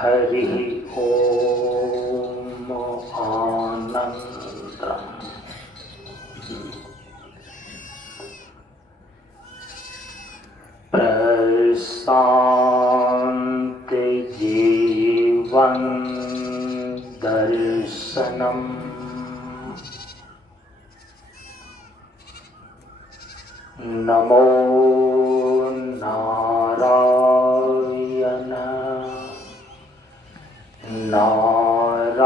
हरि ओम आनंदम। प्रशांत जीवन दर्शनम नमो नारायण नारायणम।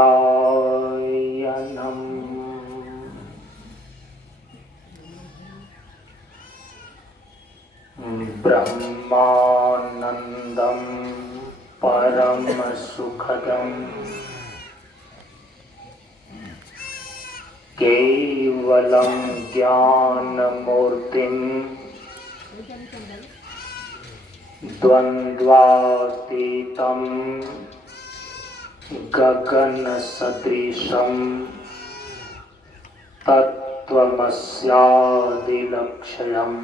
ब्रह्मानंदं परम सुखदं केवलं ज्ञानमूर्तिं द्वन्द्वातीतं गगनसदृशं तत्त्वमस्यादिलक्ष्यम्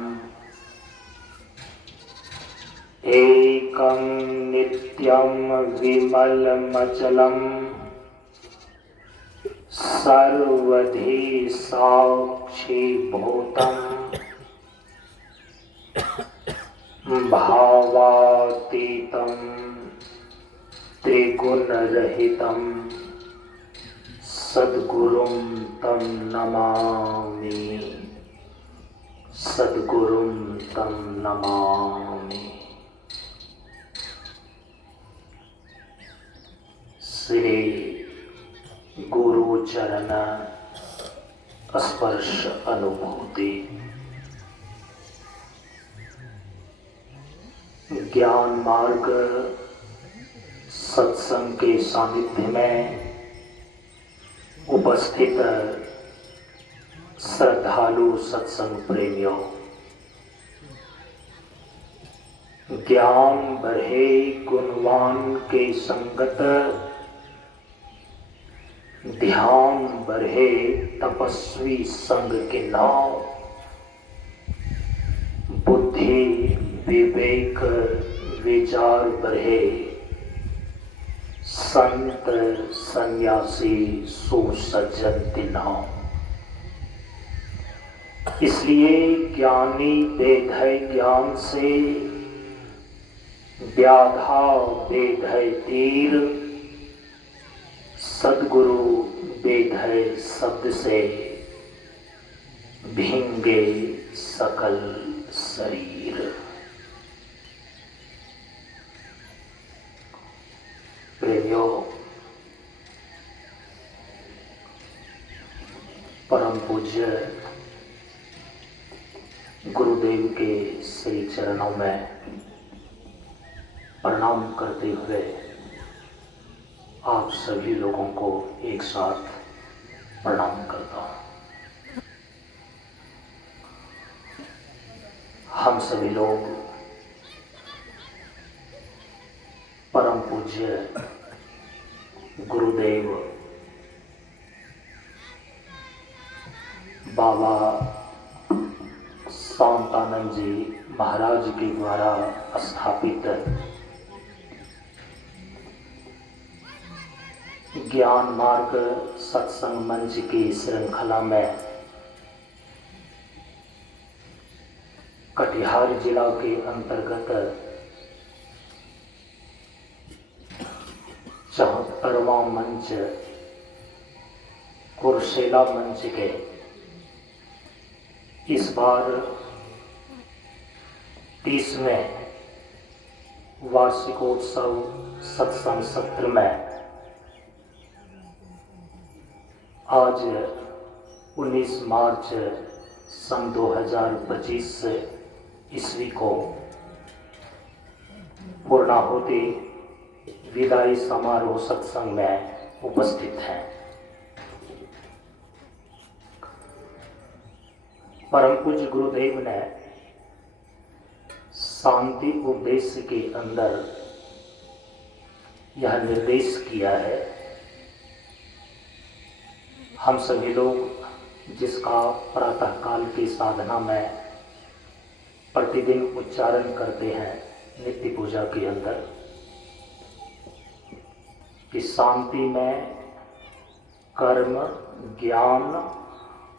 एकं नित्यं विमलमचलं सर्वधी साक्षीभूतं भावातीतं त्रिगुणरहितं सद्गुरुं तं नमामि, सद्गुरुं तं नमामि। श्री गुरु चरण स्पर्श अनुभूति। ज्ञान मार्ग सत्संग के सानिध्य में उपस्थित श्रद्धालु सत्संग प्रेमियों, ज्ञान बढ़े गुणवान के संगत, ध्यान बढ़े तपस्वी संग के नाम, बुद्धि विवेक विचार बढ़े संत सन्यासी सुसज्जन के नाम। इसलिए ज्ञानी बेधय ज्ञान से, व्याधा बेधय तीर, सद्गुरु बेधय शब्द से भींगे सकल शरीर। प्रेमियों, परम पूज्य गुरुदेव के श्री चरणों में प्रणाम करते हुए आप सभी लोगों को एक साथ प्रणाम करता हूँ। हम सभी लोग परम पूज्य गुरुदेव बाबा शांतानंद जी महाराज के द्वारा स्थापित ज्ञान मार्ग सत्संग मंच की श्रृंखला में कटिहार जिला के अंतर्गत 74वां मंच कुर्सेला मंच के इस बार 30वें वार्षिकोत्सव सत्संग सत्र में आज 19 मार्च सन 2025 ईस्वी को पूर्णाहुति विदाई समारोह सत्संग में उपस्थित हैं। परम पूज्य गुरुदेव ने शांति उपदेश के अंदर यह निर्देश किया है, हम सभी लोग जिसका प्रातःकाल की साधना में प्रतिदिन उच्चारण करते हैं नित्य पूजा के अंदर, कि शांति में कर्म, ज्ञान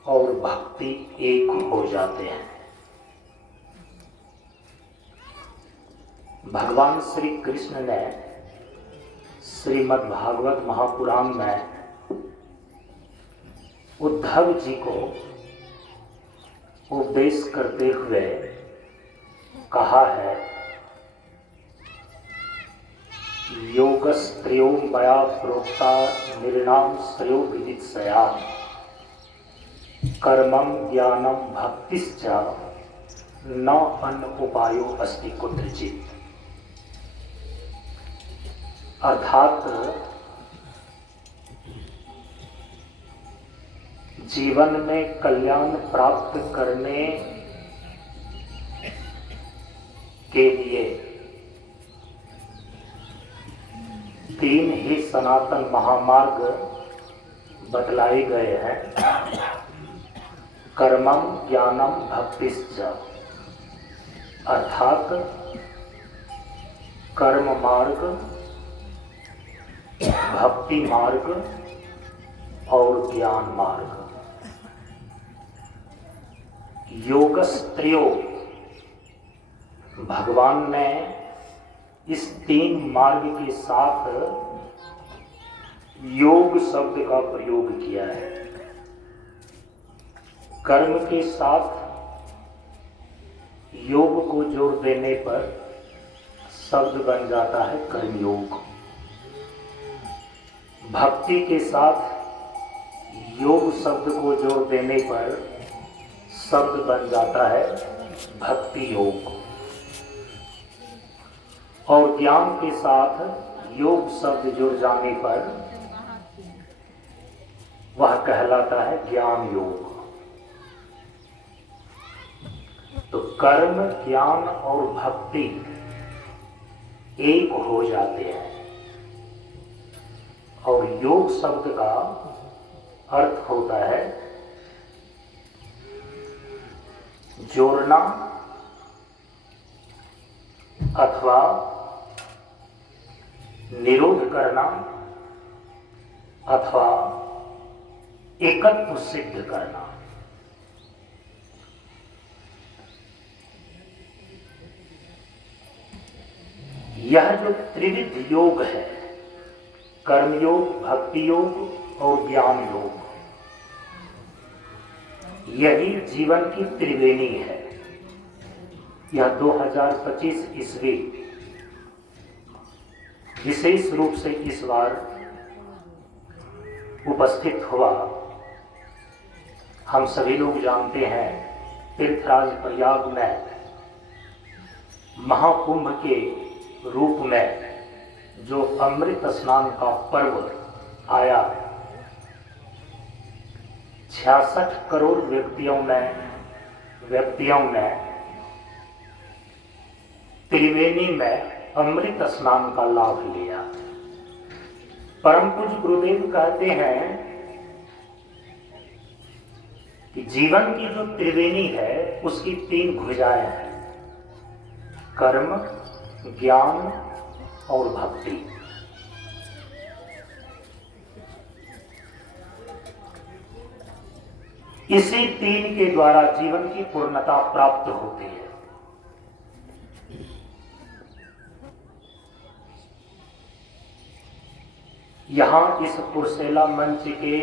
और भक्ति एक हो जाते हैं। भगवान श्री कृष्ण ने श्रीमद् भागवत महापुराण में उद्धव जी को उपदेश करते हुए कहा है, योगस्त्रियो मया प्रोक्ता निर्णाम श्रेयो विदित्सया कर्मं ज्ञानम भक्तिश्च न अन्य उपायो अस्ति कुत्रचित्। अर्थात जीवन में कल्याण प्राप्त करने के लिए तीन ही सनातन महामार्ग बतलाए गए हैं, कर्मम ज्ञानम भक्तिश्च। अर्थात कर्म मार्ग, भक्ति मार्ग और ज्ञान मार्ग। योगस्त्रियो, भगवान ने इस तीन मार्ग के साथ योग शब्द का प्रयोग किया है। कर्म के साथ योग को जोड़ देने पर शब्द बन जाता है कर्मयोग। भक्ति के साथ योग शब्द को जोड़ देने पर शब्द बन जाता है भक्ति योग। और ज्ञान के साथ योग शब्द जुड़ जाने पर वह कहलाता है ज्ञान योग। तो कर्म, ज्ञान और भक्ति एक हो जाते हैं। और योग शब्द का अर्थ होता है जोड़ना अथवा निरोध करना अथवा एकत्व सिद्ध करना। यह जो त्रिविध योग है, कर्मयोग, भक्ति योग और ज्ञान योग, यही जीवन की त्रिवेणी है। यह 2025 ईस्वी विशेष रूप से इस बार उपस्थित हुआ। हम सभी लोग जानते हैं, तीर्थराज प्रयाग में महाकुंभ के रूप में जो अमृत स्नान का पर्व आया, 66 करोड़ व्यक्तियों ने त्रिवेणी में अमृत स्नान का लाभ लिया। परम पूज्य गुरुदेव कहते हैं कि जीवन की जो त्रिवेणी है उसकी तीन भुजाएं हैं, कर्म, ज्ञान और भक्ति। इसी तीन के द्वारा जीवन की पूर्णता प्राप्त होती है। यहाँ इस कुर्सेला मंच के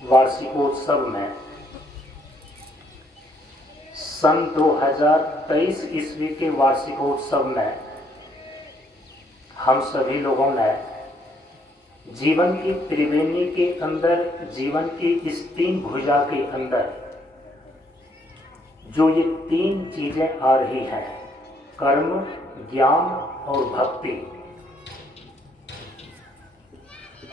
वार्षिकोत्सव में सन 2023 ईस्वी के वार्षिकोत्सव में हम सभी लोगों ने जीवन की त्रिवेणी के अंदर, जीवन की इस तीन भुजा के अंदर जो ये तीन चीजें आ रही हैं, कर्म, ज्ञान और भक्ति,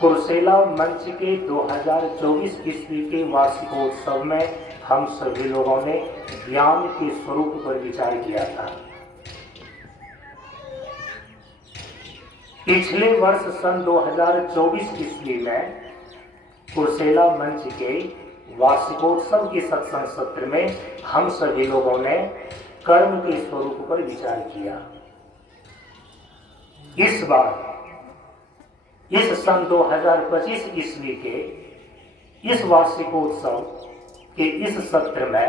कुर्सेला मंच के 2024 ईस्वी के वार्षिकोत्सव में हम सभी लोगों ने ज्ञान के स्वरूप पर विचार किया था। पिछले वर्ष सन 2024 ईस्वी में कुर्सेला मंच के वार्षिकोत्सव के सत्संग सत्र में हम सभी लोगों ने कर्म के स्वरूप पर विचार किया। इस बार इस सन 2025 ईस्वी के इस वार्षिकोत्सव के इस सत्र में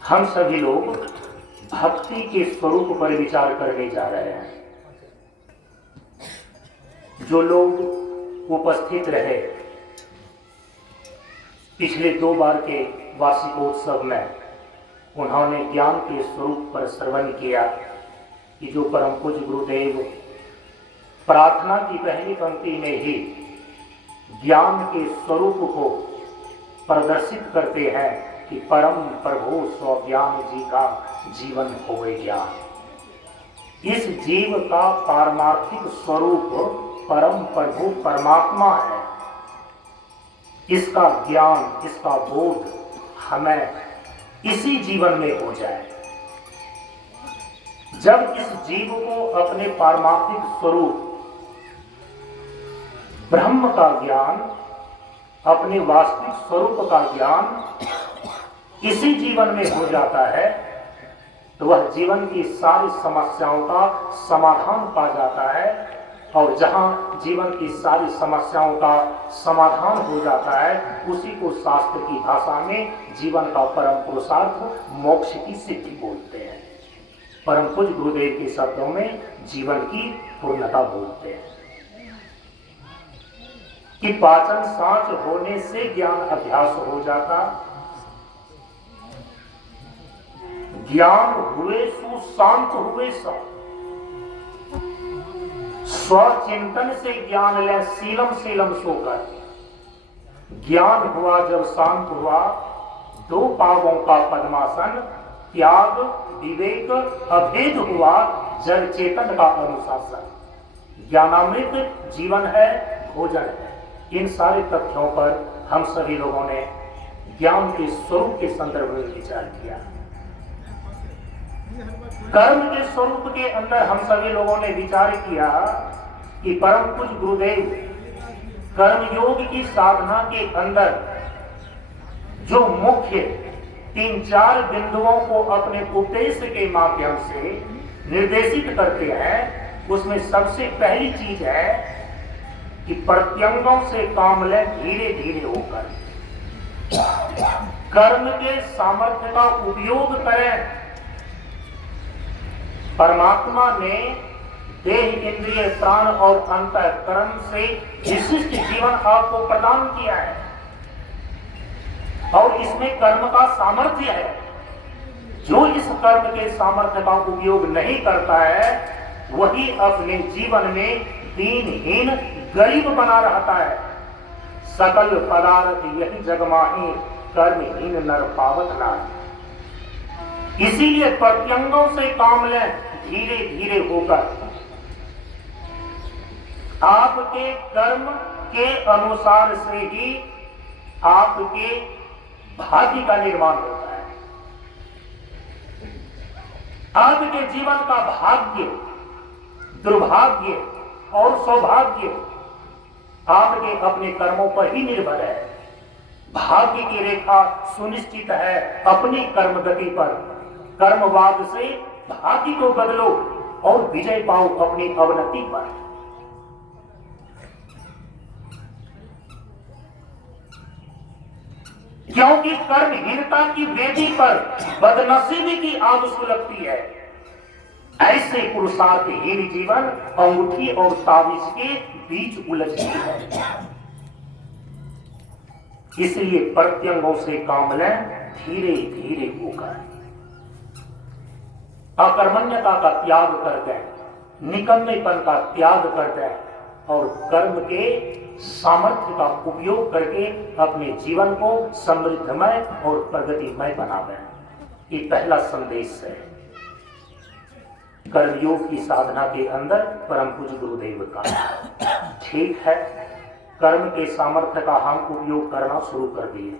हम सभी लोग भक्ति के स्वरूप पर विचार करने जा रहे हैं। जो लोग उपस्थित रहे पिछले 2 बार के वार्षिकोत्सव में, उन्होंने ज्ञान के स्वरूप पर श्रवण किया कि जो परम पूज्य गुरुदेव प्रार्थना की पहली पंक्ति में ही ज्ञान के स्वरूप को प्रदर्शित करते हैं कि परम प्रभु स्वज्ञान जी का जीवन होवे ज्ञान। इस जीव का पारमार्थिक स्वरूप परम प्रभु परमात्मा है। इसका ज्ञान, इसका बोध हमें इसी जीवन में हो जाए। जब इस जीव को अपने पारमार्थिक स्वरूप ब्रह्म का ज्ञान, अपने वास्तविक स्वरूप का ज्ञान इसी जीवन में हो जाता है, तो वह जीवन की सारी समस्याओं का समाधान पा जाता है। और जहां जीवन की सारी समस्याओं का समाधान हो जाता है, उसी को शास्त्र की भाषा में जीवन का परम पुरुषार्थ मोक्ष की सिद्धि बोलते हैं। परम पूज्य गुरुदेव के शब्दों में जीवन की पूर्णता बोलते हैं कि पाचन सांच होने से ज्ञान अभ्यास हो जाता, ज्ञान हुए सु शांत हुए सब, स्वचिंतन से ज्ञान ले शीलम शीलम सोकर। ज्ञान हुआ जब शांत हुआ, 2 पावों का पद्मासन, त्याग विवेक अभेद हुआ, जड़ चेतन का अनुशासन। ज्ञानामृत जीवन है, भोजन है। इन सारे तथ्यों पर हम सभी लोगों ने ज्ञान के स्वरूप के संदर्भ में विचार किया। कर्म के स्वरूप के अंदर हम सभी लोगों ने विचार किया कि परम पूज्य गुरुदेव कर्मयोग की साधना के अंदर जो मुख्य 3-4 बिंदुओं को अपने उपदेश के माध्यम से निर्देशित करते हैं, उसमें सबसे पहली चीज है कि प्रत्यंगों से काम लें धीरे धीरे होकर, कर्म के सामर्थ्य का उपयोग करें। परमात्मा ने देह, इंद्रिय, प्राण और अंतःकरण से विशिष्ट जीवन आपको प्रदान किया है और इसमें कर्म का सामर्थ्य है। जो इस कर्म के सामर्थ्य का उपयोग नहीं करता है, वही अपने जीवन में दीनहीन गरीब बना रहता है। सकल पदार्थ यही जगमाही, कर्महीन नर पावत नार। इसीलिए प्रत्यंगों से काम लें धीरे धीरे होकर। आपके कर्म के अनुसार से ही आपके भाग्य का निर्माण होता है। आपके जीवन का भाग्य, दुर्भाग्य और सौभाग्य आपके अपने कर्मों पर ही निर्भर है। भाग्य की रेखा सुनिश्चित है अपनी कर्म गति पर। कर्मवाद से भाग्य को बदलो और विजय पाओ अपनी अवनति पर। क्योंकि कर्महीनता की वेदी पर बदनसीबी की आग सुलगती है। ऐसे पुरुषार्थहीन जीवन अंगूठी और ताबीज के बीच उलझती है। इसलिए प्रत्यंगों से काम लें धीरे धीरे होकर। अकर्मण्यता का त्याग कर दें, निकम्मेपन का त्याग कर दें और कर्म के सामर्थ्य का उपयोग करके अपने जीवन को समृद्धमय और प्रगतिमय बना दें। ये पहला संदेश है कर्मयोग की साधना के अंदर परम पूज्य गुरुदेव का। ठीक है, कर्म के सामर्थ्य का हम उपयोग करना शुरू कर दिए।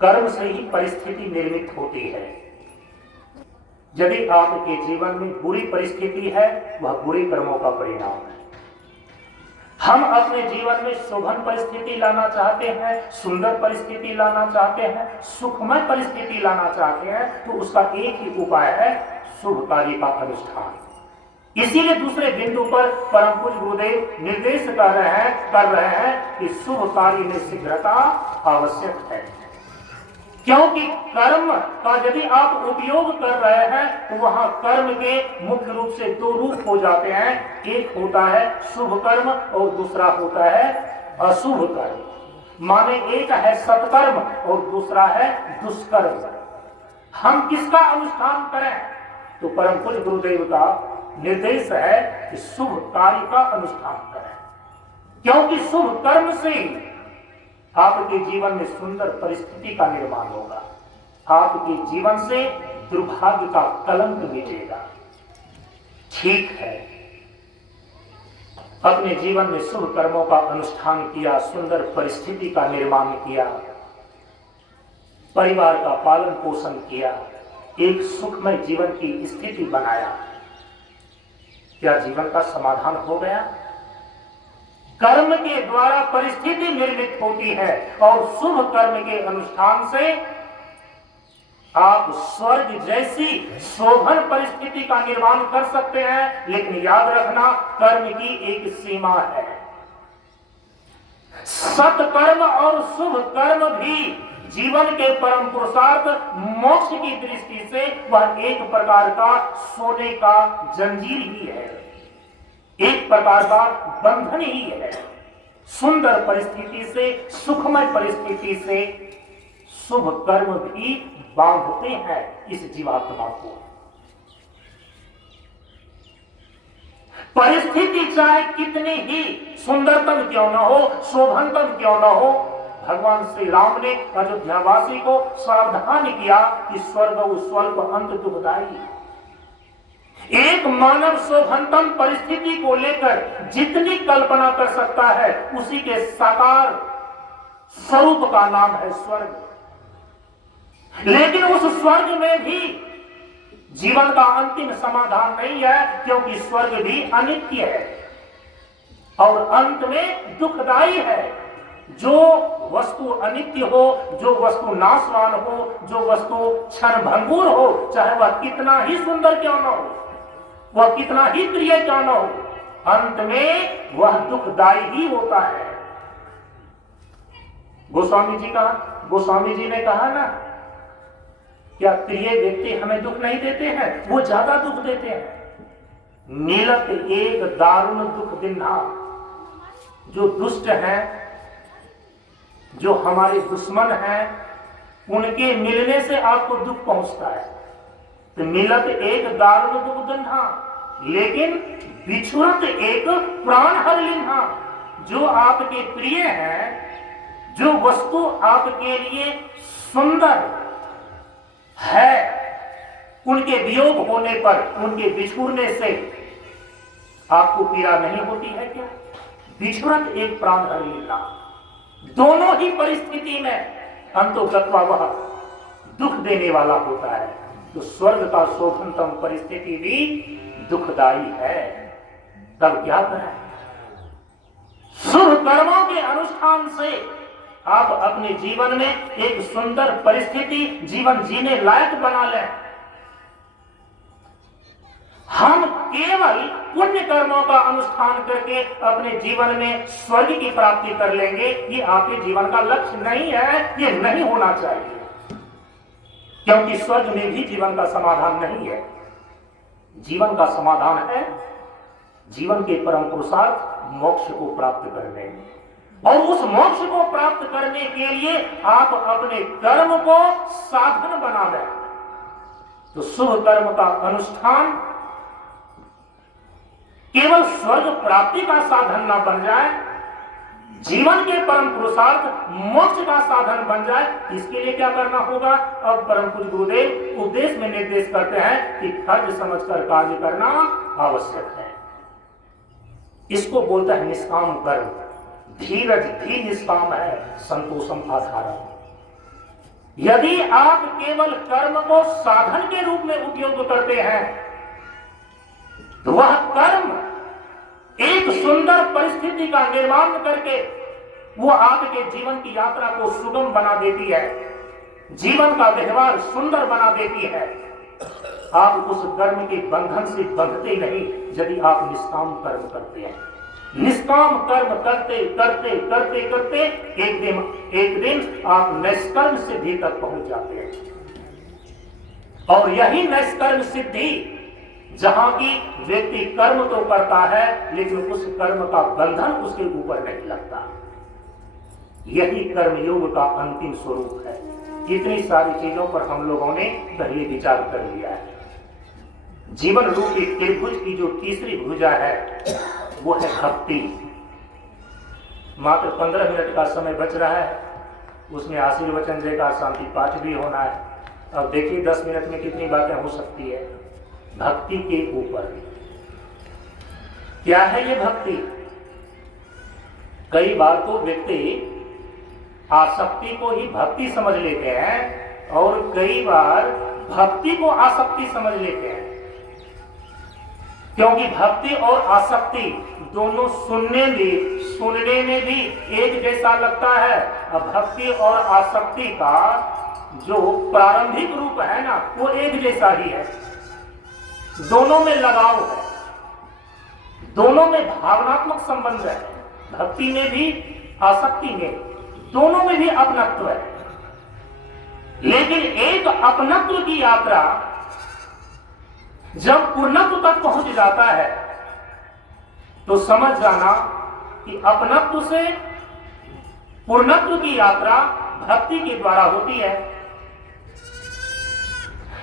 कर्म से ही परिस्थिति निर्मित होती है। यदि आपके जीवन में बुरी परिस्थिति है, वह बुरे कर्मों का परिणाम है। हम अपने जीवन में शोभन परिस्थिति लाना चाहते हैं, सुंदर परिस्थिति लाना चाहते हैं, सुखमय परिस्थिति लाना चाहते हैं, तो उसका एक ही उपाय है शुभ कार्य का अनुष्ठान। इसीलिए दूसरे बिंदु पर परम पूज्य गुरुदेव निर्देश कर रहे हैं कि शुभ कार्य में शीघ्रता आवश्यक है, क्योंकि कर्म का यदि आप उपयोग कर रहे हैं तो वहां कर्म के मुख्य रूप से दो रूप हो जाते हैं, एक होता है शुभ कर्म और दूसरा होता है अशुभ कर्म। माने एक है सत्कर्म और दूसरा है दुष्कर्म। हम किसका अनुष्ठान करें? तो परम पूज्य गुरुदेव का निर्देश है कि शुभ कार्य का अनुष्ठान करें, क्योंकि शुभ कर्म से आपके जीवन में सुंदर परिस्थिति का निर्माण होगा, आपके जीवन से दुर्भाग्य का कलंक मिटेगा। ठीक है, अपने जीवन में शुभ कर्मों का अनुष्ठान किया, सुंदर परिस्थिति का निर्माण किया, परिवार का पालन पोषण किया, एक सुखमय जीवन की स्थिति बनाया, क्या जीवन का समाधान हो गया? कर्म के द्वारा परिस्थिति निर्मित होती है और शुभ कर्म के अनुष्ठान से आप स्वर्ग जैसी शोभन परिस्थिति का निर्माण कर सकते हैं। लेकिन याद रखना, कर्म की एक सीमा है। सत्कर्म और शुभ कर्म भी जीवन के परम पुरुषार्थ मोक्ष की दृष्टि से वह एक प्रकार का सोने का जंजीर ही है, एक प्रकार का बंधन ही है। सुंदर परिस्थिति से, सुखमय परिस्थिति से शुभ कर्म भी बांधते हैं इस जीवात्मा को। परिस्थिति चाहे कितनी ही सुंदरतम क्यों न हो, शोभनतम क्यों न हो, भगवान श्री राम ने अयोध्यावासी को सावधान किया कि स्वर्ग स्वल्प अंत दुखदायी। एक मानव शोभनतम परिस्थिति को लेकर जितनी कल्पना कर सकता है, उसी के साकार स्वरूप का नाम है स्वर्ग। लेकिन उस स्वर्ग में भी जीवन का अंतिम समाधान नहीं है, क्योंकि स्वर्ग भी अनित्य है और अंत में दुखदायी है। जो वस्तु अनित्य हो, जो वस्तु नाशवान हो, जो वस्तु क्षणभंगुर हो, चाहे वह कितना ही सुंदर क्यों न हो, वह कितना ही प्रिय क्यों न हो, अंत में वह दुखदायी ही होता है। गोस्वामी जी ने कहा ना, क्या प्रिय व्यक्ति हमें दुख नहीं देते हैं, वो ज्यादा दुख देते हैं। मिलत एक दारुण दुख दिन्हा, जो दुष्ट हैं, जो हमारे दुश्मन हैं, उनके मिलने से आपको दुख पहुंचता है। तो मिलत एक दारुण दुख दिन्हा, लेकिन बिछुरत एक प्राण हर लिन्हा। जो आपके प्रिय हैं, जो वस्तु आपके लिए सुंदर है, उनके वियोग होने पर, उनके बिछुड़ने से आपको पीड़ा नहीं होती है क्या? बिछुरत एक प्राण हर लिन्हा। दोनों ही परिस्थिति में अंतोगत्वा वह दुख देने वाला होता है। तो स्वर्ग का शोभनतम परिस्थिति भी दुखदायी है। तब क्या करें? शुभ कर्मों के अनुष्ठान से आप अपने जीवन में एक सुंदर परिस्थिति, जीवन जीने लायक बना लें। हम केवल पुण्य कर्मों का अनुष्ठान करके अपने जीवन में स्वर्ग की प्राप्ति कर लेंगे, ये आपके जीवन का लक्ष्य नहीं है, ये नहीं होना चाहिए। क्योंकि स्वर्ग में भी जीवन का समाधान नहीं है। जीवन का समाधान है जीवन के परम पुरुषार्थ मोक्ष को प्राप्त करने, और उस मोक्ष को प्राप्त करने के लिए आप अपने कर्म को साधन बना लें। तो शुभ कर्म का अनुष्ठान केवल स्वर्ग प्राप्ति का साधन ना बन जाए, जीवन के परम पुरुषार्थ मोक्ष का साधन बन जाए। इसके लिए क्या करना होगा? अब परम पूज्य गुरुदेव उपदेश में निर्देश करते हैं कि फर्ज समझकर कार्य करना आवश्यक है। इसको बोलता है निष्काम कर्म। धीरज भी निष्काम है, संतोषम आधारम। यदि आप केवल कर्म को साधन के रूप में उपयोग करते हैं, तो वह कर्म एक सुंदर परिस्थिति का निर्माण करके वो आपके जीवन की यात्रा को सुगम बना देती है, जीवन का व्यवहार सुंदर बना देती है। आप उस कर्म के बंधन से बंधते नहीं यदि आप निष्काम कर्म करते हैं। निष्काम कर्म करते करते करते करते एक दिन आप निष्कर्म सिद्धि तक पहुंच जाते हैं। और यही निष्कर्म सिद्धि जहां की व्यक्ति कर्म तो करता है लेकिन उस कर्म का बंधन उसके ऊपर नहीं लगता, यही कर्मयोग का अंतिम स्वरूप है। इतनी सारी चीजों पर हम लोगों ने पहले विचार कर लिया है। जीवन रूपी त्रिभुज की जो तीसरी भुजा है वो है भक्ति। मात्र 15 मिनट का समय बच रहा है, उसमें आशीर्वचन देगा, शांति पाठ भी होना है। अब देखिए 10 मिनट में कितनी बातें हो सकती है भक्ति के ऊपर। क्या है ये भक्ति? कई बार तो व्यक्ति आसक्ति को ही भक्ति समझ लेते हैं और कई बार भक्ति को आसक्ति समझ लेते हैं, क्योंकि भक्ति और आसक्ति दोनों सुनने में भी एक जैसा लगता है। अब भक्ति और आसक्ति का जो प्रारंभिक रूप है ना वो एक जैसा ही है, दोनों में लगाव है, दोनों में भावनात्मक संबंध है। भक्ति में भी आसक्ति में दोनों में भी अपनत्व है, लेकिन एक अपनत्व की यात्रा जब पूर्णत्व तक पहुंच जाता है तो समझ जाना कि अपनत्व से पूर्णत्व की यात्रा भक्ति के द्वारा होती है।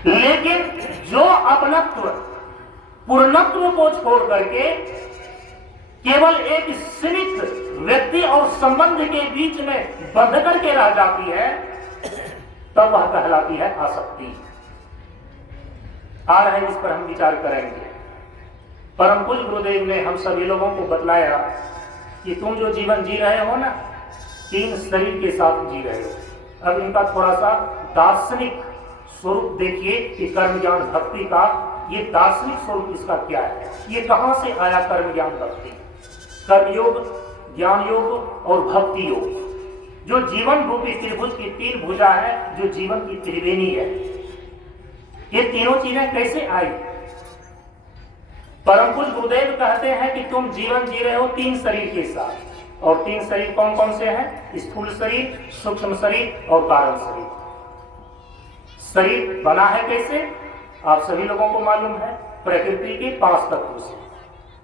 लेकिन जो अपनत्व पूर्णत्व को छोड़ करके केवल एक सीमित व्यक्ति और संबंध के बीच में बंध करके रह जाती है तब वह कहलाती है आसक्ति। आ रहे इस पर हम विचार करेंगे। परम पूज्य गुरुदेव ने हम सभी लोगों को बतलाया कि तुम जो जीवन जी रहे हो ना 3 शरीर के साथ जी रहे हो। अब इनका थोड़ा सा दार्शनिक स्वरूप देखिए कि कर्म ज्ञान भक्ति का ये दार्शनिक स्वरूप इसका क्या है, ये कहां से आया कर्म ज्ञान भक्ति। कर्मयोग, ज्ञान योग और भक्ति योग जो जीवन रूपी त्रिभुज की 3 भुजा है, जो जीवन की त्रिवेणी है, ये तीनों चीजें कैसे आई? परम पूज्य गुरुदेव कहते हैं कि तुम जीवन जी रहे हो 3 शरीर के साथ, और 3 शरीर कौन कौन से हैं? स्थूल शरीर, सूक्ष्म शरीर और कारण शरीर। शरीर बना है कैसे? आप सभी लोगों को मालूम है, प्रकृति के 5 तत्व से,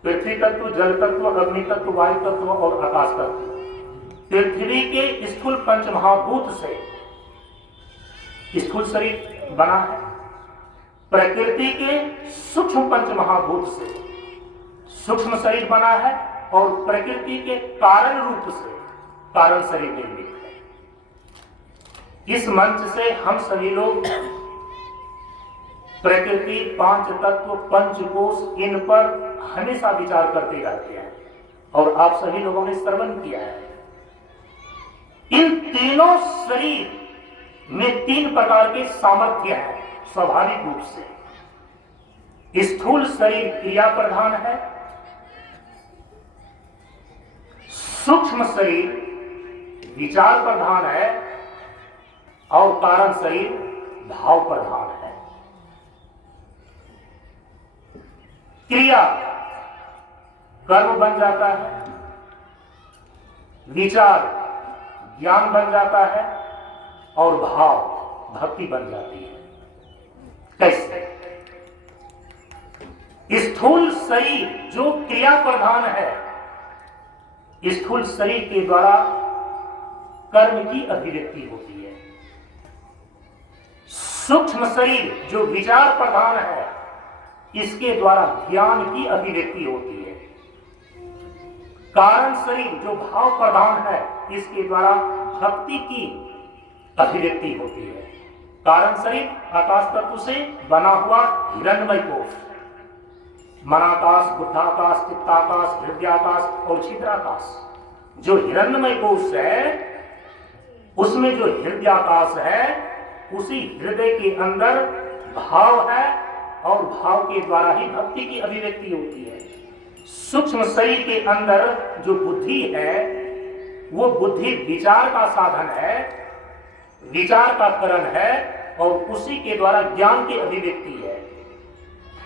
पृथ्वी तत्व, जल तत्व, अग्नि तत्व, वायु तत्व और आकाश तत्व। पृथ्वी के स्थूल पंचमहाभूत से स्थूल शरीर बना है, प्रकृति के सूक्ष्म पंचमहाभूत से सूक्ष्म शरीर बना है, और प्रकृति के कारण रूप से कारण शरीर निर्मित है। इस मंच से हम सभी लोग प्रकृति, 5 तत्व, पंचकोश, इन पर हमेशा विचार करते रहते हैं, और आप सभी लोगों ने श्रवण किया है। इन तीनों शरीर में 3 प्रकार के सामर्थ्य हैं स्वाभाविक रूप से। स्थूल शरीर क्रिया प्रधान है, सूक्ष्म शरीर विचार प्रधान है, और कारण शरीर भाव प्रधान है। क्रिया कर्म बन जाता है, विचार ज्ञान बन जाता है, और भाव भक्ति बन जाती है। कैसे? स्थूल शरीर जो क्रिया प्रधान है, स्थूल शरीर के द्वारा कर्म की अभिव्यक्ति होती है। सूक्ष्म शरीर जो विचार प्रधान है, इसके द्वारा ज्ञान की अभिव्यक्ति होती है। कारण शरीर जो भाव प्रधान है, इसके द्वारा भक्ति की अभिव्यक्ति होती है। कारण शरीर आकाश तत्व से बना हुआ हिरण्मय कोश, मनाकाश, बुद्धाकाश, चित्ताकाश, हृदयाकाश और छिद्राकाश। जो हिरण्मय कोश है उसमें जो हृदयाकाश है, उसी हृदय के अंदर भाव है, और भाव के द्वारा ही भक्ति की अभिव्यक्ति होती है। सूक्ष्म शरीर के अंदर जो बुद्धि है, वो बुद्धि विचार का साधन है, विचार का करण है, और उसी के द्वारा ज्ञान की अभिव्यक्ति है।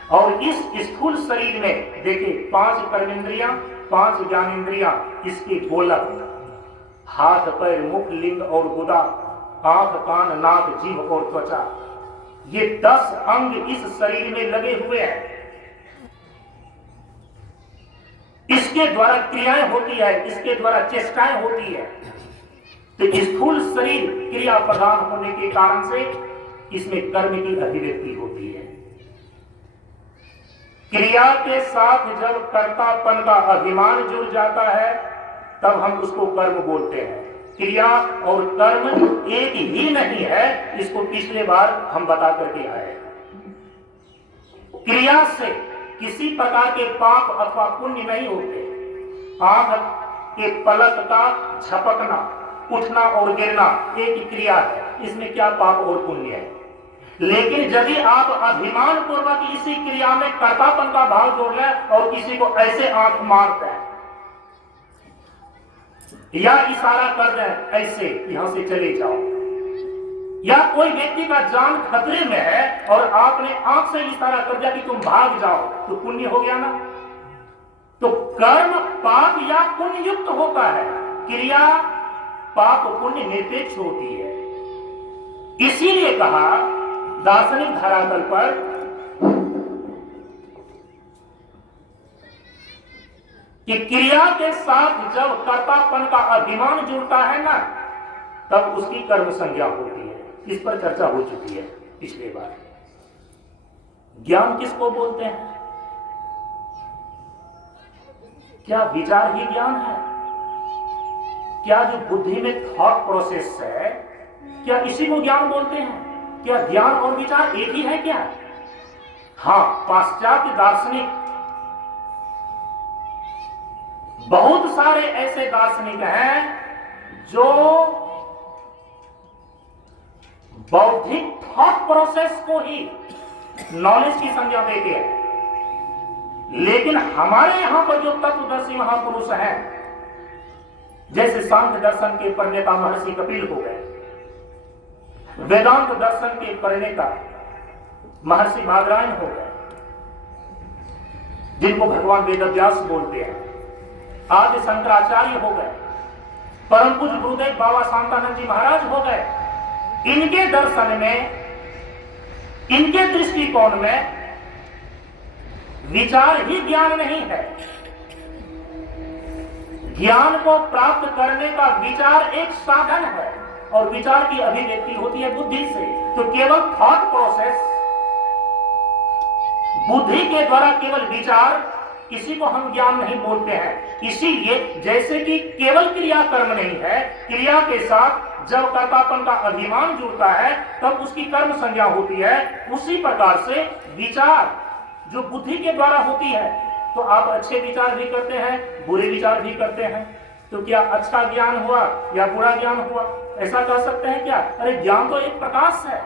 और इस स्थूल शरीर में देखिए 5 कर्मेंद्रियां, 5 ज्ञानेंद्रियां, इसके गोलक, हाथ पैर मुख लिंग और गुदा, आंख कान नाक जीभ और त्वचा, ये 10 अंग इस शरीर में लगे हुए हैं। इसके द्वारा क्रियाएं होती है, इसके द्वारा चेष्टाएं होती है। तो स्थूल शरीर क्रिया प्रधान होने के कारण से इसमें कर्म की अभिव्यक्ति होती है। क्रिया के साथ जब कर्तापन का अभिमान जुड़ जाता है तब हम उसको कर्म बोलते हैं। क्रिया और कर्म एक ही नहीं है, इसको पिछले बार हम बता करके आए। क्रिया से किसी प्रकार के पाप अथवा पुण्य नहीं होते। आंख के पलक का झपकना, उठना और गिरना एक क्रिया है, इसमें क्या पाप और पुण्य है। लेकिन यदि आप अभिमान पूर्वक इसी क्रिया में कर्तापन का भाव जोड़ लें और किसी को ऐसे आंख मार दें या इशारा कर दें ऐसे यहां से चले जाओ, या कोई व्यक्ति का जान खतरे में है और आपने आंख से इशारा कर दिया कि तुम भाग जाओ, तो पुण्य हो गया ना। तो कर्म पाप या पुण्य युक्त होता है, क्रिया पाप पुण्य निरपेक्ष होती है। इसीलिए कहा दार्शनिक धरातल पर कि क्रिया के साथ जब कर्तापन का अभिमान जुड़ता है ना, तब उसकी कर्म संज्ञा होती है। इस पर चर्चा हो चुकी है पिछले बार। ज्ञान किसको बोलते हैं? क्या विचार ही ज्ञान है? क्या जो बुद्धि में थॉट प्रोसेस है, क्या इसी को ज्ञान बोलते हैं? क्या ज्ञान और विचार एक ही है क्या? हां, पाश्चात्य दार्शनिक, बहुत सारे ऐसे दार्शनिक हैं जो बौद्धिक थॉट प्रोसेस को ही नॉलेज की संज्ञा देते हैं। लेकिन हमारे यहां पर जो तत्वदर्शी महापुरुष हैं, जैसे सांख्य दर्शन के प्रणेता महर्षि कपिल हो गए, वेदांत दर्शन के प्रणेता महर्षि बादरायण हो गए, जिनको भगवान वेदव्यास बोलते हैं, आदि शंकराचार्य हो गए, परम पूज्य गुरुदेव बाबा शांतानंद जी महाराज हो गए। इनके दर्शन में, इनके दृष्टिकोण में विचार ही ज्ञान नहीं है। ज्ञान को प्राप्त करने का विचार एक साधन है और विचार की अभिव्यक्ति होती है बुद्धि से। तो केवल थॉट प्रोसेस, बुद्धि के द्वारा केवल विचार, इसी को हम ज्ञान नहीं बोलते हैं। इसीलिए जैसे कि केवल क्रिया कर्म नहीं है, क्रिया के साथ जब कर्तापन का अभिमान जुड़ता है तब उसकी कर्म संज्ञा होती है। उसी प्रकार से विचार जो बुद्धि के द्वारा होती है, तो आप अच्छे विचार भी करते हैं, बुरे विचार भी करते हैं, तो क्या अच्छा ज्ञान हुआ या बुरा ज्ञान हुआ, ऐसा कह सकते हैं क्या? अरे ज्ञान तो एक प्रकाश है,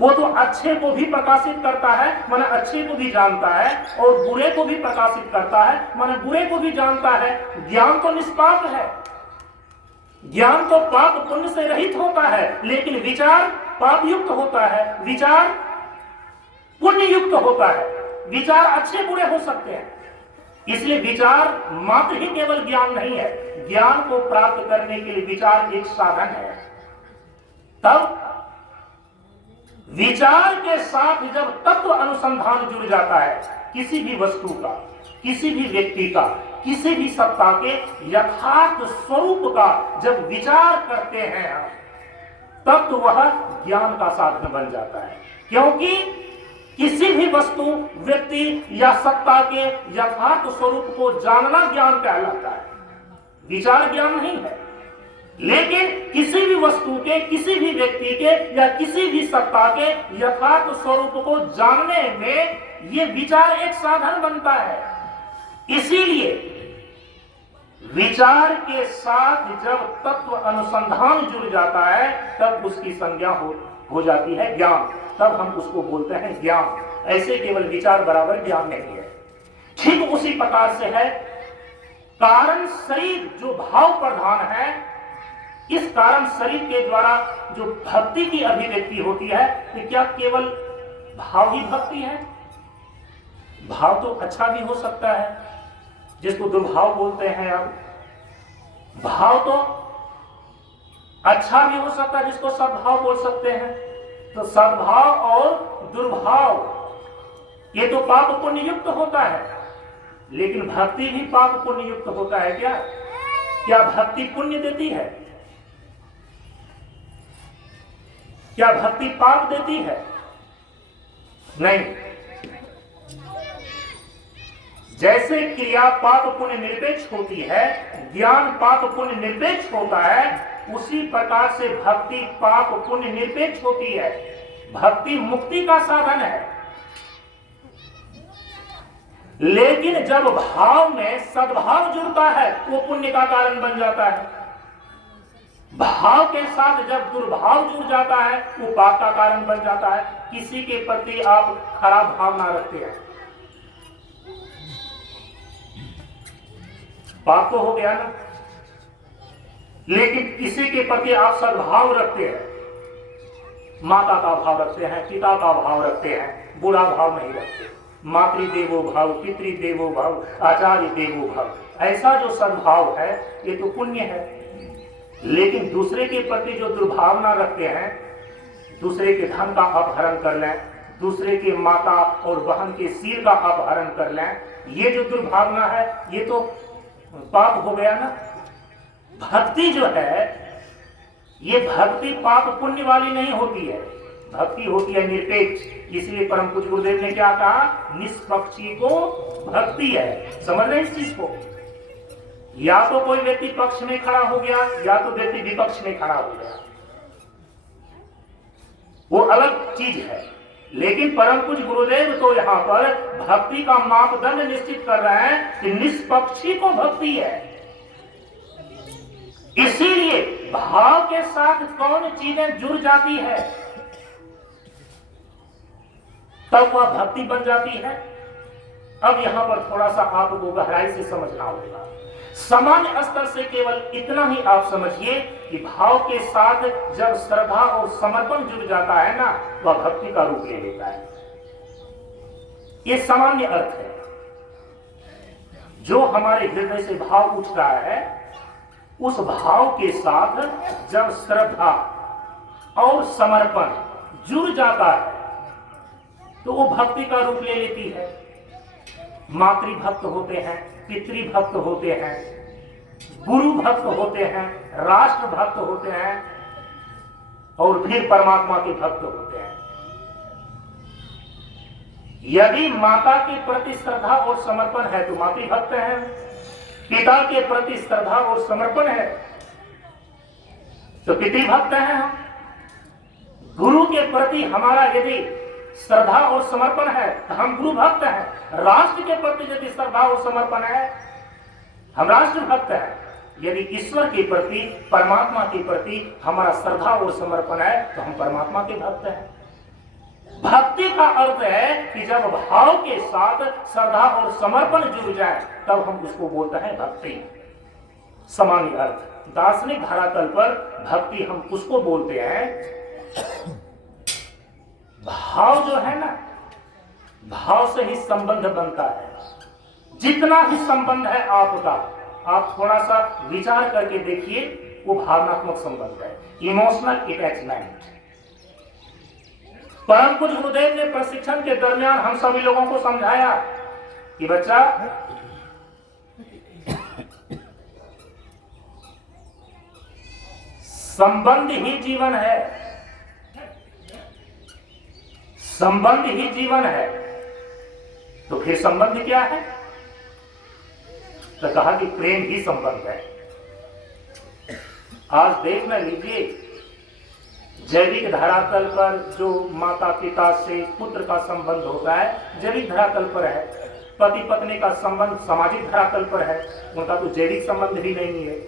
वो तो अच्छे को भी प्रकाशित करता है, माने अच्छे को भी जानता है, और बुरे को भी प्रकाशित करता है, माने बुरे को भी जानता है। ज्ञान तो निष्पाप है, ज्ञान तो पाप पुण्य से रहित होता है, लेकिन विचार पाप युक्त होता है, विचार पुण्य युक्त होता है। विचार अच्छे बुरे हो सकते हैं, इसलिए विचार मात्र ही केवल ज्ञान नहीं है, ज्ञान को प्राप्त करने के लिए विचार एक साधन है। तब विचार के साथ जब तत्व अनुसंधान जुड़ जाता है, किसी भी वस्तु का, किसी भी व्यक्ति का, किसी भी सत्ता के यथार्थ स्वरूप का जब विचार करते हैं, तब तो वह ज्ञान का साधन बन जाता है। क्योंकि किसी भी वस्तु, व्यक्ति या सत्ता के यथार्थ स्वरूप को जानना ज्ञान कहलाता है, विचार ज्ञान नहीं है। लेकिन किसी भी वस्तु के, किसी भी व्यक्ति के या किसी भी सत्ता के यथार्थ स्वरूप को जानने में ये विचार एक साधन बनता है। इसीलिए विचार के साथ जब तत्व अनुसंधान जुड़ जाता है तब उसकी संज्ञा हो जाती है ज्ञान, तब हम उसको बोलते हैं ज्ञान। ऐसे केवल विचार बराबर ज्ञान नहीं है। ठीक उसी प्रकार से है कारण शरीर जो भाव प्रधान है, इस कारण शरीर के द्वारा जो भक्ति की अभिव्यक्ति होती है, ये क्या केवल भाव ही भक्ति है? भाव तो अच्छा भी हो सकता है, जिसको दुर्भाव बोलते हैं। अब भाव तो अच्छा भी हो सकता है, जिसको सद्भाव बोल सकते हैं। तो सद्भाव और दुर्भाव ये तो पाप पुण्य युक्त होता है, लेकिन भक्ति भी पाप पुण्य युक्त होता है क्या? क्या भक्ति पुण्य देती है? क्या भक्ति पाप देती है? नहीं। जैसे क्रिया पाप पुण्य निरपेक्ष होती है, ज्ञान पाप पुण्य निरपेक्ष होता है, उसी प्रकार से भक्ति पाप पुण्य निरपेक्ष होती है। भक्ति मुक्ति का साधन है, लेकिन जब भाव में सद्भाव जुड़ता है वो पुण्य का कारण बन जाता है। भाव के साथ जब दुर्भाव जुड़ जाता है वो पाप का कारण बन जाता है। किसी के प्रति आप खराब भावना रखते हैं, पाप तो हो गया ना। लेकिन किसी के प्रति आप सद्भाव रखते हैं, माता का भाव रखते हैं, पिता का भाव रखते हैं, बुरा भाव नहीं रखते। मातृदेवो भाव, पितृदेवो भाव, आचार्य देवो भाव, ऐसा जो सद्भाव है ये तो पुण्य है। लेकिन दूसरे के प्रति जो दुर्भावना रखते हैं, दूसरे के धन का अपहरण कर लें, दूसरे के माता और बहन के सिर का अपहरण कर लें, ये जो दुर्भावना है ये तो पाप हो गया ना। भक्ति जो है ये भक्ति पाप पुण्य वाली नहीं होती है, भक्ति होती है निरपेक्ष। इसलिए परम पूज्य गुरुदेव ने क्या कहा? निष्पक्षी को भक्ति है। समझ रहे इस चीज को? या तो कोई व्यक्ति पक्ष में खड़ा हो गया या तो व्यक्ति विपक्ष में खड़ा हो गया, वो अलग चीज है। लेकिन परम पूज्य गुरुदेव तो यहां पर भक्ति का मापदंड निश्चित कर रहे हैं कि निष्पक्षी को भक्ति है। इसीलिए भाव के साथ कौन चीजें जुड़ जाती है तब वह भक्ति बन जाती है। अब यहां पर थोड़ा सा आपको गहराई से समझना होगा। सामान्य स्तर से केवल इतना ही आप समझिए कि भाव के साथ जब श्रद्धा और समर्पण जुड़ जाता है ना, वह भक्ति का रूप ले लेता है। यह सामान्य अर्थ है। जो हमारे हृदय से भाव उठ रहा है, उस भाव के साथ जब श्रद्धा और समर्पण जुड़ जाता है तो वो भक्ति का रूप ले लेती है। मातृभक्त होते हैं, पितृभक्त होते हैं, गुरु भक्त होते हैं, राष्ट्र भक्त होते हैं और फिर परमात्मा के भक्त होते हैं। यदि माता के प्रति श्रद्धा और समर्पण है तो मातृभक्त है, पिता के प्रति श्रद्धा और समर्पण है तो पितृभक्त है हम। गुरु के प्रति हमारा यदि श्रद्धा और समर्पण है तो हम गुरु भक्त हैं। राष्ट्र के प्रति यदि श्रद्धा और समर्पण है हम राष्ट्र भक्त हैं। यदि ईश्वर के प्रति, परमात्मा के प्रति हमारा श्रद्धा और समर्पण है तो हम परमात्मा के भक्त हैं। भक्ति का अर्थ है कि जब भाव के साथ श्रद्धा और समर्पण जुड़ जाए तब हम उसको बोलते हैं भक्ति। सामान्य अर्थ, दार्शनिक धरातल पर भक्ति हम उसको बोलते हैं। भाव जो है ना, भाव से ही संबंध बनता है। जितना भी संबंध है आपका, आप थोड़ा सा विचार करके देखिए, वो भावनात्मक संबंध है, इमोशनल अटैचमेंट। परम पूज्य गुरुदेव ने प्रशिक्षण के दरमियान हम सभी लोगों को समझाया कि बच्चा, संबंध ही जीवन है, संबंध ही जीवन है। तो फिर संबंध क्या है? तो कहा कि प्रेम ही संबंध है। आज देख ना लीजिए, जैविक धरातल पर जो माता पिता से पुत्र का संबंध होता है जैविक धरातल पर है, पति पत्नी का संबंध सामाजिक धरातल पर है, उनका तो जैविक संबंध भी नहीं है।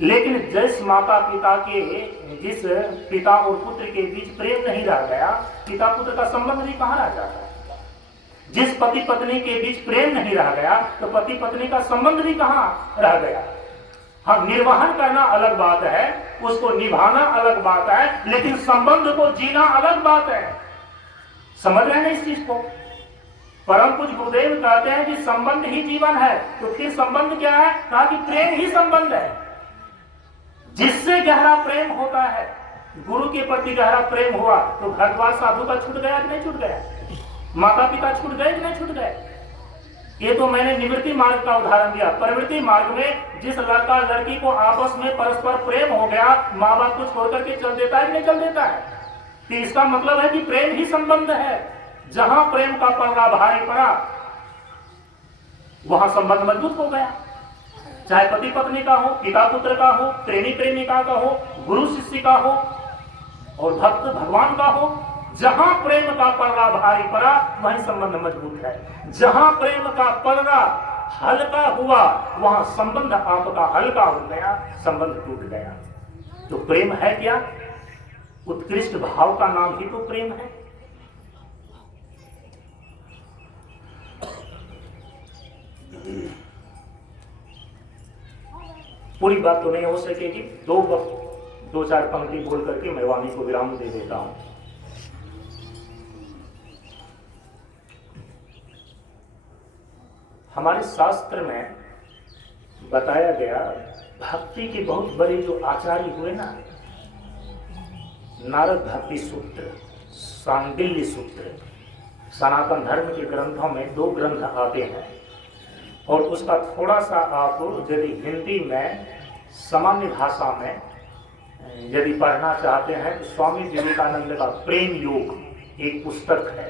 लेकिन जिस माता पिता के, जिस पिता और पुत्र के बीच प्रेम नहीं रह गया, पिता पुत्र का संबंध भी कहाँ रह जाता है। जिस पति पत्नी के बीच प्रेम नहीं रह गया तो पति पत्नी का संबंध भी कहाँ रह गया। हाँ, निर्वहन करना अलग बात है, उसको निभाना अलग बात है, लेकिन संबंध को जीना अलग बात है। समझ रहे हैं इस चीज को? परम पूज्य गुरुदेव कहते हैं कि संबंध ही जीवन है। तो फिर संबंध क्या है? कहा कि प्रेम ही संबंध है। जिससे गहरा प्रेम होता है, गुरु के प्रति गहरा प्रेम हुआ तो घर द्वार साधु का छूट गया कि नहीं छूट गया? माता पिता छूट गए कि नहीं छूट गए? ये तो मैंने निवृत्ति मार्ग का उदाहरण दिया। प्रवृत्ति मार्ग में जिस लड़का लड़की को आपस में परस्पर प्रेम हो गया, माँ बाप को छोड़ करके चल देता है कि नहीं चल देता है? तो इसका मतलब है कि प्रेम ही संबंध है। जहां प्रेम का पलड़ा भारी पड़ा वहां संबंध मजबूत हो गया। चाहे पति पत्नी का हो, पिता पुत्र का हो, प्रेमी प्रेमिका का हो, गुरु शिष्य का हो और भक्त भगवान का हो, जहां प्रेम का पलड़ा भारी पड़ा वहीं संबंध मजबूत है। जहां प्रेम का पलड़ा हल्का हुआ वहां संबंध आपका हल्का हो गया, संबंध टूट गया। तो प्रेम है क्या? उत्कृष्ट भाव का नाम ही तो प्रेम है। पूरी बात तो नहीं हो सकेगी, दो चार पंक्ति बोल करके मैं वाणी को विराम दे देता हूं। हमारे शास्त्र में बताया गया, भक्ति के बहुत बड़े जो आचार्य हुए ना, नारद भक्ति सूत्र, सांडिल्य सूत्र, सनातन धर्म के ग्रंथों में 2 ग्रंथ आते हैं और उसका थोड़ा सा आप यदि हिंदी में सामान्य भाषा में यदि पढ़ना चाहते हैं तो स्वामी विवेकानंद का प्रेम योग एक पुस्तक है,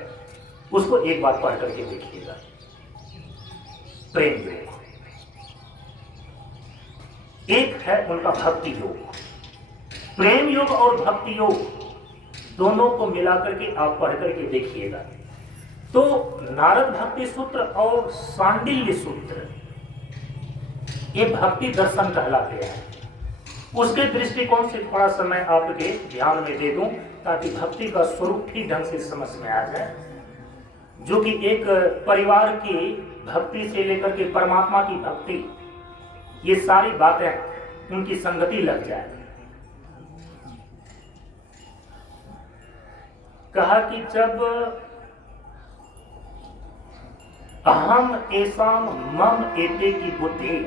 उसको एक बार पढ़ करके देखिएगा। प्रेम योग एक है, उनका भक्ति योग। प्रेम योग और भक्ति योग दोनों को मिलाकर के आप पढ़ करके देखिएगा। तो नारद भक्ति सूत्र और सांडिल्य सूत्र ये भक्ति दर्शन कहलाते हैं। उसके दृष्टिकोण से थोड़ा समय आपके ध्यान में दे दूं ताकि भक्ति का स्वरूप ठीक ढंग से समझ में आ जाए, जो कि एक परिवार की भक्ति से लेकर के परमात्मा की भक्ति, ये सारी बातें उनकी संगति लग जाए। कहा कि जब अहम एसाम मम एते की बुद्धि,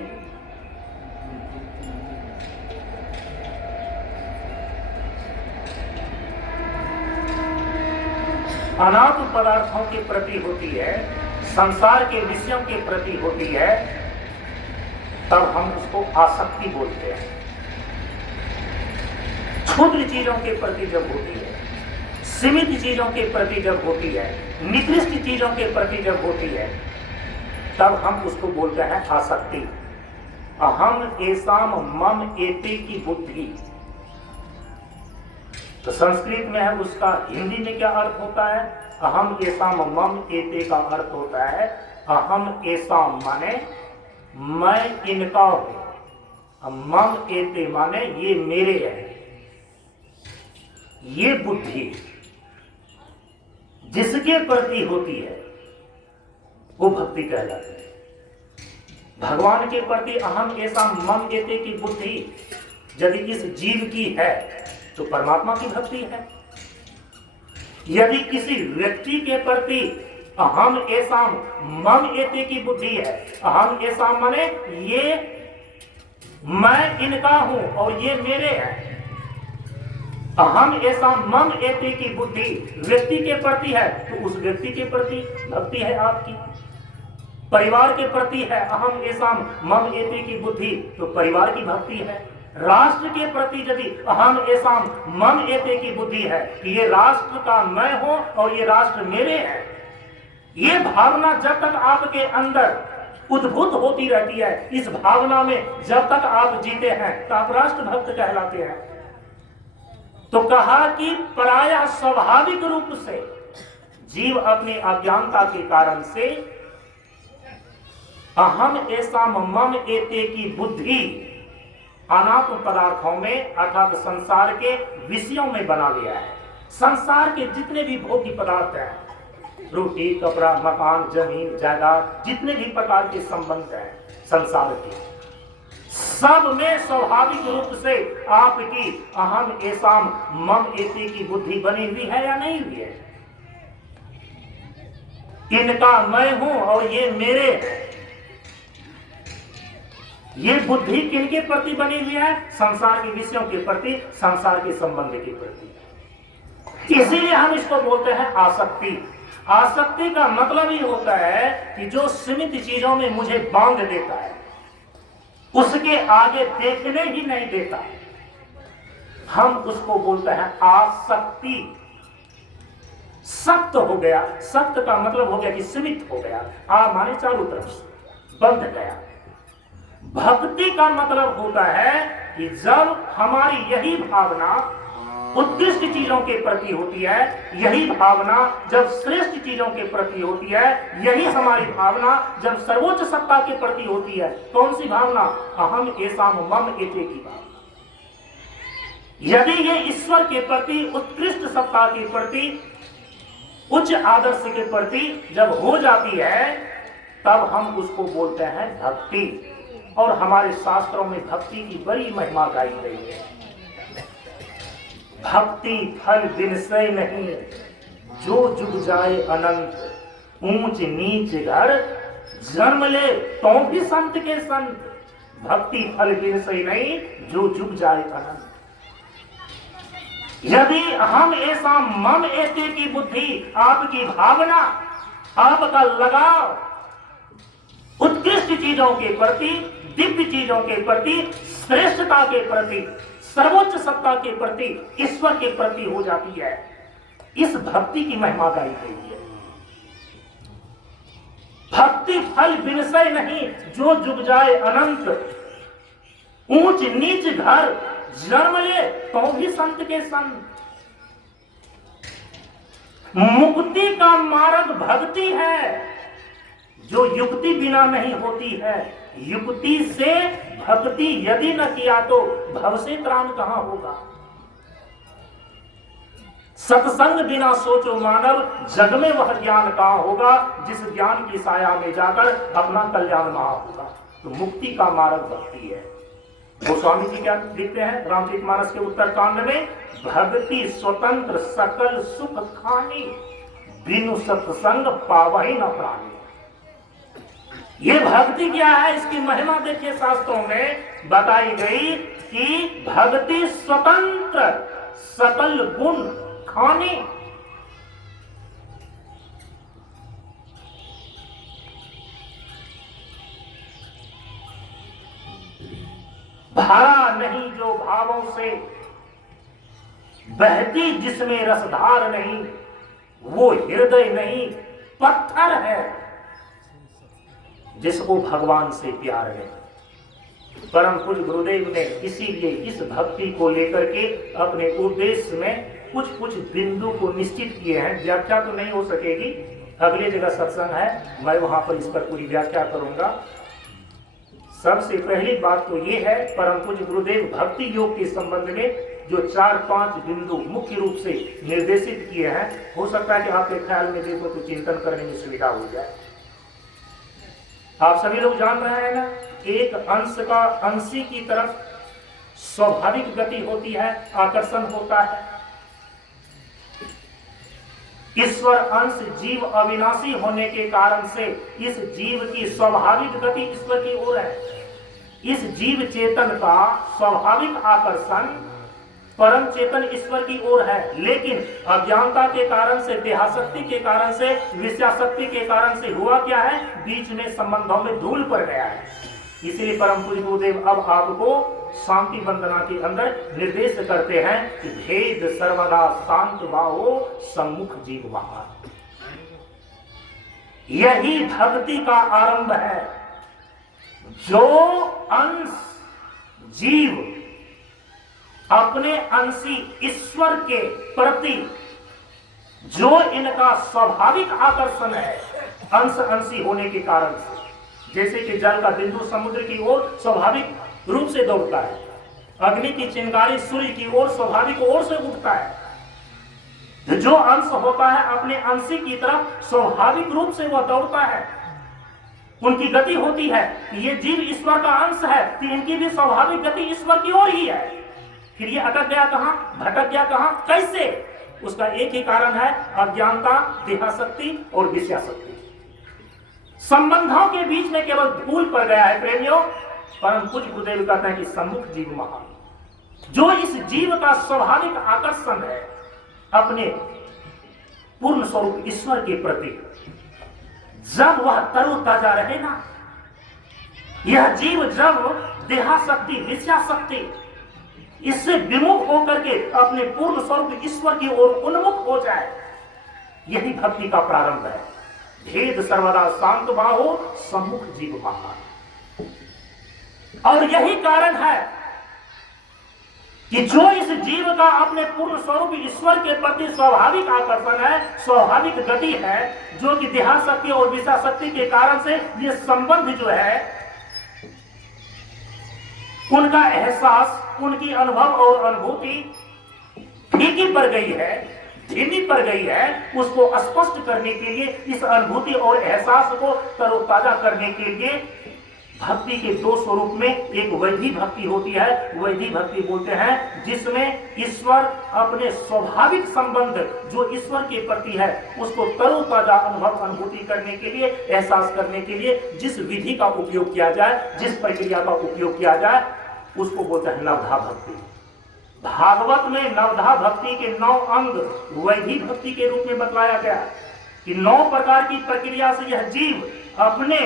अनाथ पदार्थों के प्रति होती है, संसार के विषयों के प्रति होती है, तब हम उसको आसक्ति बोलते हैं। क्षुद्र चीजों के प्रति जब होती है, सीमित चीजों के प्रति जब होती है, निकृष्ट चीजों के प्रति जब होती है, तब हम उसको बोलते हैं आसक्ति। अहम एसाम मम एते की बुद्धि। तो संस्कृत में है, उसका हिंदी में क्या अर्थ होता है? अहम एसाम मम एते का अर्थ होता है अहम एसाम माने मैं इनका हूं, मम एते माने ये मेरे हैं। ये बुद्धि जिसके प्रति होती है वो भक्ति कहलाती है। भगवान के प्रति अहम एसाम मम एते की बुद्धि यदि इस जीव की है तो परमात्मा की भक्ति है। यदि किसी व्यक्ति के प्रति अहम एसाम मम एते की बुद्धि है, अहम एसाम माने ये मैं इनका हूं और ये मेरे हैं, अहम एसाम मम एते की बुद्धि व्यक्ति के प्रति है तो उस व्यक्ति के प्रति भक्ति है आपकी। परिवार के प्रति है अहम एसाम मम एते की बुद्धि तो परिवार की भक्ति है। राष्ट्र के प्रति यदि अहम एसाम मम एते की बुद्धि है कि ये राष्ट्र का मैं हूं और ये राष्ट्र मेरे हैं, ये भावना जब तक आपके अंदर उद्भूत होती रहती है, इस भावना में जब तक आप जीते हैं तो आप राष्ट्र भक्त कहलाते हैं। तो कहा कि प्रायः स्वाभाविक रूप से जीव अपनी अज्ञानता के कारण से अहम एसाम मम एते की बुद्धि अनात्म पदार्थों में अर्थात संसार के विषयों में बना लिया है। संसार के जितने भी भोग्य पदार्थ हैं, रोटी कपड़ा मकान जमीन जायदाद, जितने भी प्रकार के संबंध हैं संसार के, सब में स्वाभाविक रूप से आपकी अहम एसाम मम एते की बुद्धि बनी हुई है या नहीं हुई है? इनका मैं हूं और ये मेरे हैं। ये बुद्धि किनके प्रति बनी हुई है? संसार के विषयों के प्रति, संसार के संबंध के प्रति। इसीलिए हम इसको बोलते हैं आसक्ति। आसक्ति का मतलब ही होता है कि जो सीमित चीजों में मुझे बांध देता है, उसके आगे देखने ही नहीं देता, हम उसको बोलते हैं आसक्ति। सक्त हो गया, सक्त का मतलब हो गया कि सीमित हो गया, आ माने चारों तरफ से बंध गया। भक्ति का मतलब होता है कि जब हमारी यही भावना उत्कृष्ट चीजों के प्रति होती है, यही भावना जब श्रेष्ठ चीजों के प्रति होती है, यही हमारी भावना जब सर्वोच्च सत्ता के प्रति होती है। कौन सी भावना? अहम एसाम मम एते की भावना। यदि ये ईश्वर के प्रति, उत्कृष्ट सत्ता के प्रति, उच्च आदर्श के प्रति जब हो जाती है, तब हम उसको बोलते हैं भक्ति। और हमारे शास्त्रों में भक्ति की बड़ी महिमा गाई गई है। भक्ति फल विनसय नहीं, जो जुग जाए अनंत, ऊंच नीच घर जन्म ले तो भी संत के संत। भक्ति फल विनसय नहीं, जो जुग जाए अनंत। यदि हम ऐसा मम ऐसे की बुद्धि, आपकी भावना, आपका लगाव उत्कृष्ट चीजों के प्रति, दिव्य चीजों के प्रति, श्रेष्ठता के प्रति, सर्वोच्च सत्ता के प्रति, ईश्वर के प्रति हो जाती है, इस भक्ति की महिमा गाई गई है। भक्ति फल विनसय नहीं, जो जुग जाए अनंत, ऊंच नीच घर जन्म ले तो भी संत के संत। मुक्ति का मार्ग भक्ति है, जो युक्ति बिना नहीं होती है। युक्ति से भक्ति यदि न किया तो भव से त्राण कहां होगा। सत्संग बिना सोचो मानव, जग में वह ज्ञान कहां होगा, जिस ज्ञान की साया में जाकर अपना कल्याण महा होगा। तो मुक्ति का मार्ग भक्ति है। गोस्वामी जी क्या लिखते हैं रामचरितमानस के उत्तरकांड में? भक्ति स्वतंत्र सकल सुख खानी, बिनु सत्संग पावहि न प्राणी। ये भक्ति क्या है? इसकी महिमा देखिए, शास्त्रों में बताई गई कि भक्ति स्वतंत्र सकल गुण खानी। भरा नहीं जो भावों से, बहती जिसमें रसधार नहीं, वो हृदय नहीं पत्थर है, जिसको भगवान से प्यार है। परम पूज्य गुरुदेव ने इसीलिए इस भक्ति को लेकर के अपने उपदेश में कुछ बिंदु को निश्चित किए हैं। व्याख्या तो नहीं हो सकेगी, अगले जगह सत्संग है, मैं वहां पर इस पर पूरी व्याख्या करूंगा। सबसे पहली बात तो ये है, परम पूज्य गुरुदेव भक्ति योग के संबंध में जो 4-5 बिंदु मुख्य रूप से निर्देशित किए हैं, हो सकता है कि आपके ख्याल में देखो तो चिंतन करने में सुविधा हो जाए। आप सभी लोग जान रहे हैं ना, एक अंश का अंशी की तरफ स्वाभाविक गति होती है, आकर्षण होता है। ईश्वर अंश जीव अविनाशी होने के कारण से इस जीव की स्वाभाविक गति ईश्वर की ओर है। इस जीव चेतन का स्वाभाविक आकर्षण परम चेतन ईश्वर की ओर है, लेकिन अज्ञानता के कारण से, देहासक्ति के कारण से, विषयासक्ति के कारण से हुआ क्या है? बीच में संबंधों में धूल पड़ गया है। इसलिए परम पूज्य गुरुदेव अब आपको शांति वंदना के अंदर निर्देश करते हैं कि भेद सर्वदा शांत भावो सम्मुख जीव वहां। यही भक्ति का आरंभ है। जो अंश जीव अपने अंशी ईश्वर के प्रति जो इनका स्वाभाविक आकर्षण है, अंश अंशी होने के कारण से, जैसे कि जल का बिंदु समुद्र की ओर स्वाभाविक रूप से दौड़ता है, अग्नि की चिंगारी सूर्य की ओर स्वाभाविक ओर से उठता है। जो अंश होता है अपने अंशी की तरफ स्वाभाविक रूप से वह दौड़ता है, उनकी गति होती है। ये जीव ईश्वर का अंश है तो इनकी भी स्वाभाविक गति ईश्वर की ओर ही है। फिर ये अटक गया कहां, भटक गया कहां, कैसे? उसका एक ही कारण है, अज्ञानता, देहासक्ति और विषयासक्ति। संबंधों के बीच में केवल धूल पड़ गया है प्रेमियों। परम पूज्य गुरुदेव कहते हैं कि सम्मुख जीव महान, जो इस जीव का स्वाभाविक आकर्षण है अपने पूर्ण स्वरूप ईश्वर के प्रति, जब वह तरोताजा रहे ना, यह जीव जब देहाशक्ति, विषयाशक्ति इससे विमुख होकर के अपने पूर्ण स्वरूप ईश्वर की ओर उन्मुख हो जाए, यही भक्ति का प्रारंभ है। भेद सर्वदा शांत बाहो, सम्मुख जीव महान। और यही कारण है कि जो इस जीव का अपने पूर्ण स्वरूप ईश्वर के प्रति स्वाभाविक आकर्षण है, स्वाभाविक गति है, जो कि देहाशक्ति और विषयाशक्ति के कारण से ये संबंध जो है, उनका एहसास, उनकी अनुभव और अनुभूति फीकी पड़ गई है, धीमी पड़ गई है। उसको स्पष्ट करने के लिए, इस अनुभूति और एहसास को तरोताजा करने के लिए भक्ति के दो स्वरूप में एक वैधि भक्ति होती है। वैधि भक्ति बोलते हैं जिसमें ईश्वर अपने स्वाभाविक संबंध जो ईश्वर के प्रति है उसको तरोताजा अनुभव अनुभूति करने के लिए, एहसास करने के लिए जिस विधि का उपयोग किया जाए, जिस प्रक्रिया का उपयोग किया जाए, उसको बोलते हैं नवधा भक्ति। भागवत में नवधा भक्ति के 9 अंग वैधि भक्ति के रूप में बतलाया गया कि 9 प्रकार की प्रक्रिया से यह जीव अपने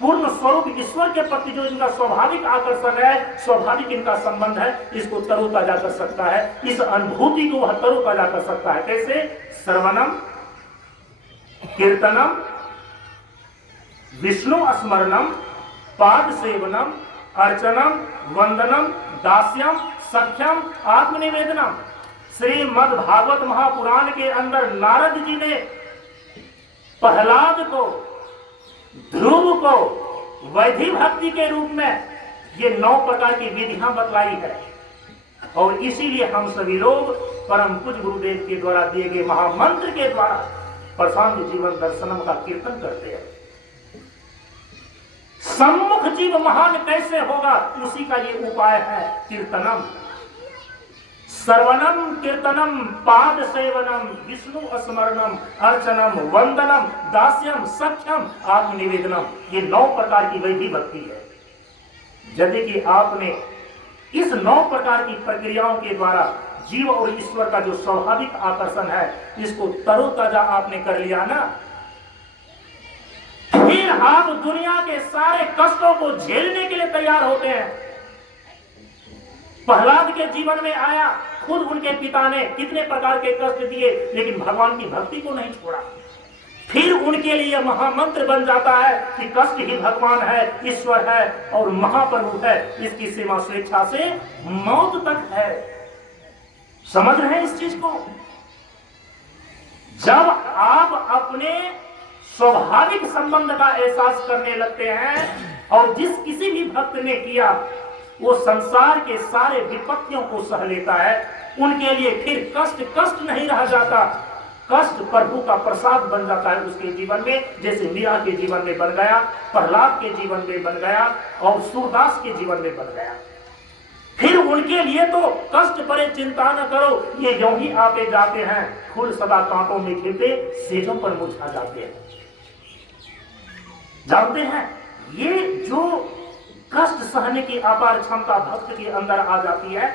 पूर्ण स्वरूप ईश्वर के प्रति जो इनका स्वाभाविक आकर्षण है, स्वाभाविक इनका संबंध है, इसको तरोताजा कर सकता है। इस अनुभूति को वह तरोताजा कर सकता है। कैसे? श्रवणम, कीर्तनम, विष्णु स्मरणम, पाद सेवनम, अर्चनम, वंदनम, दास्यम, सख्यम, आत्मनिवेदनम। श्रीमद् भागवत महापुराण के अंदर नारद जी ने प्रहलाद को, ध्रुव को वैधि भक्ति के रूप में ये 9 प्रकार की विधियां बतलाई है। और इसीलिए हम सभी लोग परम पूज्य गुरुदेव के द्वारा दिए गए महामंत्र के द्वारा प्रशांत जीवन दर्शनम का कीर्तन करते हैं। सम्मुख जीव महान कैसे होगा, उसी का ये उपाय है कीर्तनम। श्रवणम, कीर्तनम, पाद सेवनम, विष्णु स्मरणम, अर्चनम, वंदनम, दास्यम, सख्यम, आत्मनिवेदनम। ये 9 प्रकार की वैधि भक्ति है। यदि कि आपने इस 9 प्रकार की प्रक्रियाओं के द्वारा जीव और ईश्वर का जो स्वाभाविक आकर्षण है इसको तरोताजा आपने कर लिया ना, फिर आप दुनिया के सारे कष्टों को झेलने के लिए तैयार होते हैं। प्रहलाद के जीवन में आया, खुद उनके पिता ने कितने प्रकार के कष्ट दिए, लेकिन भगवान की भक्ति को नहीं छोड़ा। फिर उनके लिए महामंत्र बन जाता है कि कष्ट ही भगवान है, ईश्वर है और महाप्रभु है, इसकी सीमा स्वेच्छा से मौत तक है। समझ रहे हैं इस चीज को? जब आप अपने स्वाभाविक संबंध का एहसास करने लगते हैं और जिस किसी भी भक्त ने किया वो संसार के सारे विपत्तियों को सह लेता है, उनके लिए फिर कष्ट नहीं रह जाता। कष्ट प्रभु का प्रसाद बन जाता है उसके जीवन में, जैसे मीरा के जीवन में बन गया, प्रहलाद के जीवन में बन गया और सूरदास के जीवन में बन गया। फिर उनके लिए तो कष्ट परे चिंता न करो, ये यूं ही आते जाते हैं, फूल सदा कांटों में खिलते, सेजों पर मुरझा जाते हैं। जानते हैं ये जो कष्ट सहने की अपार क्षमता भक्त के अंदर आ जाती है,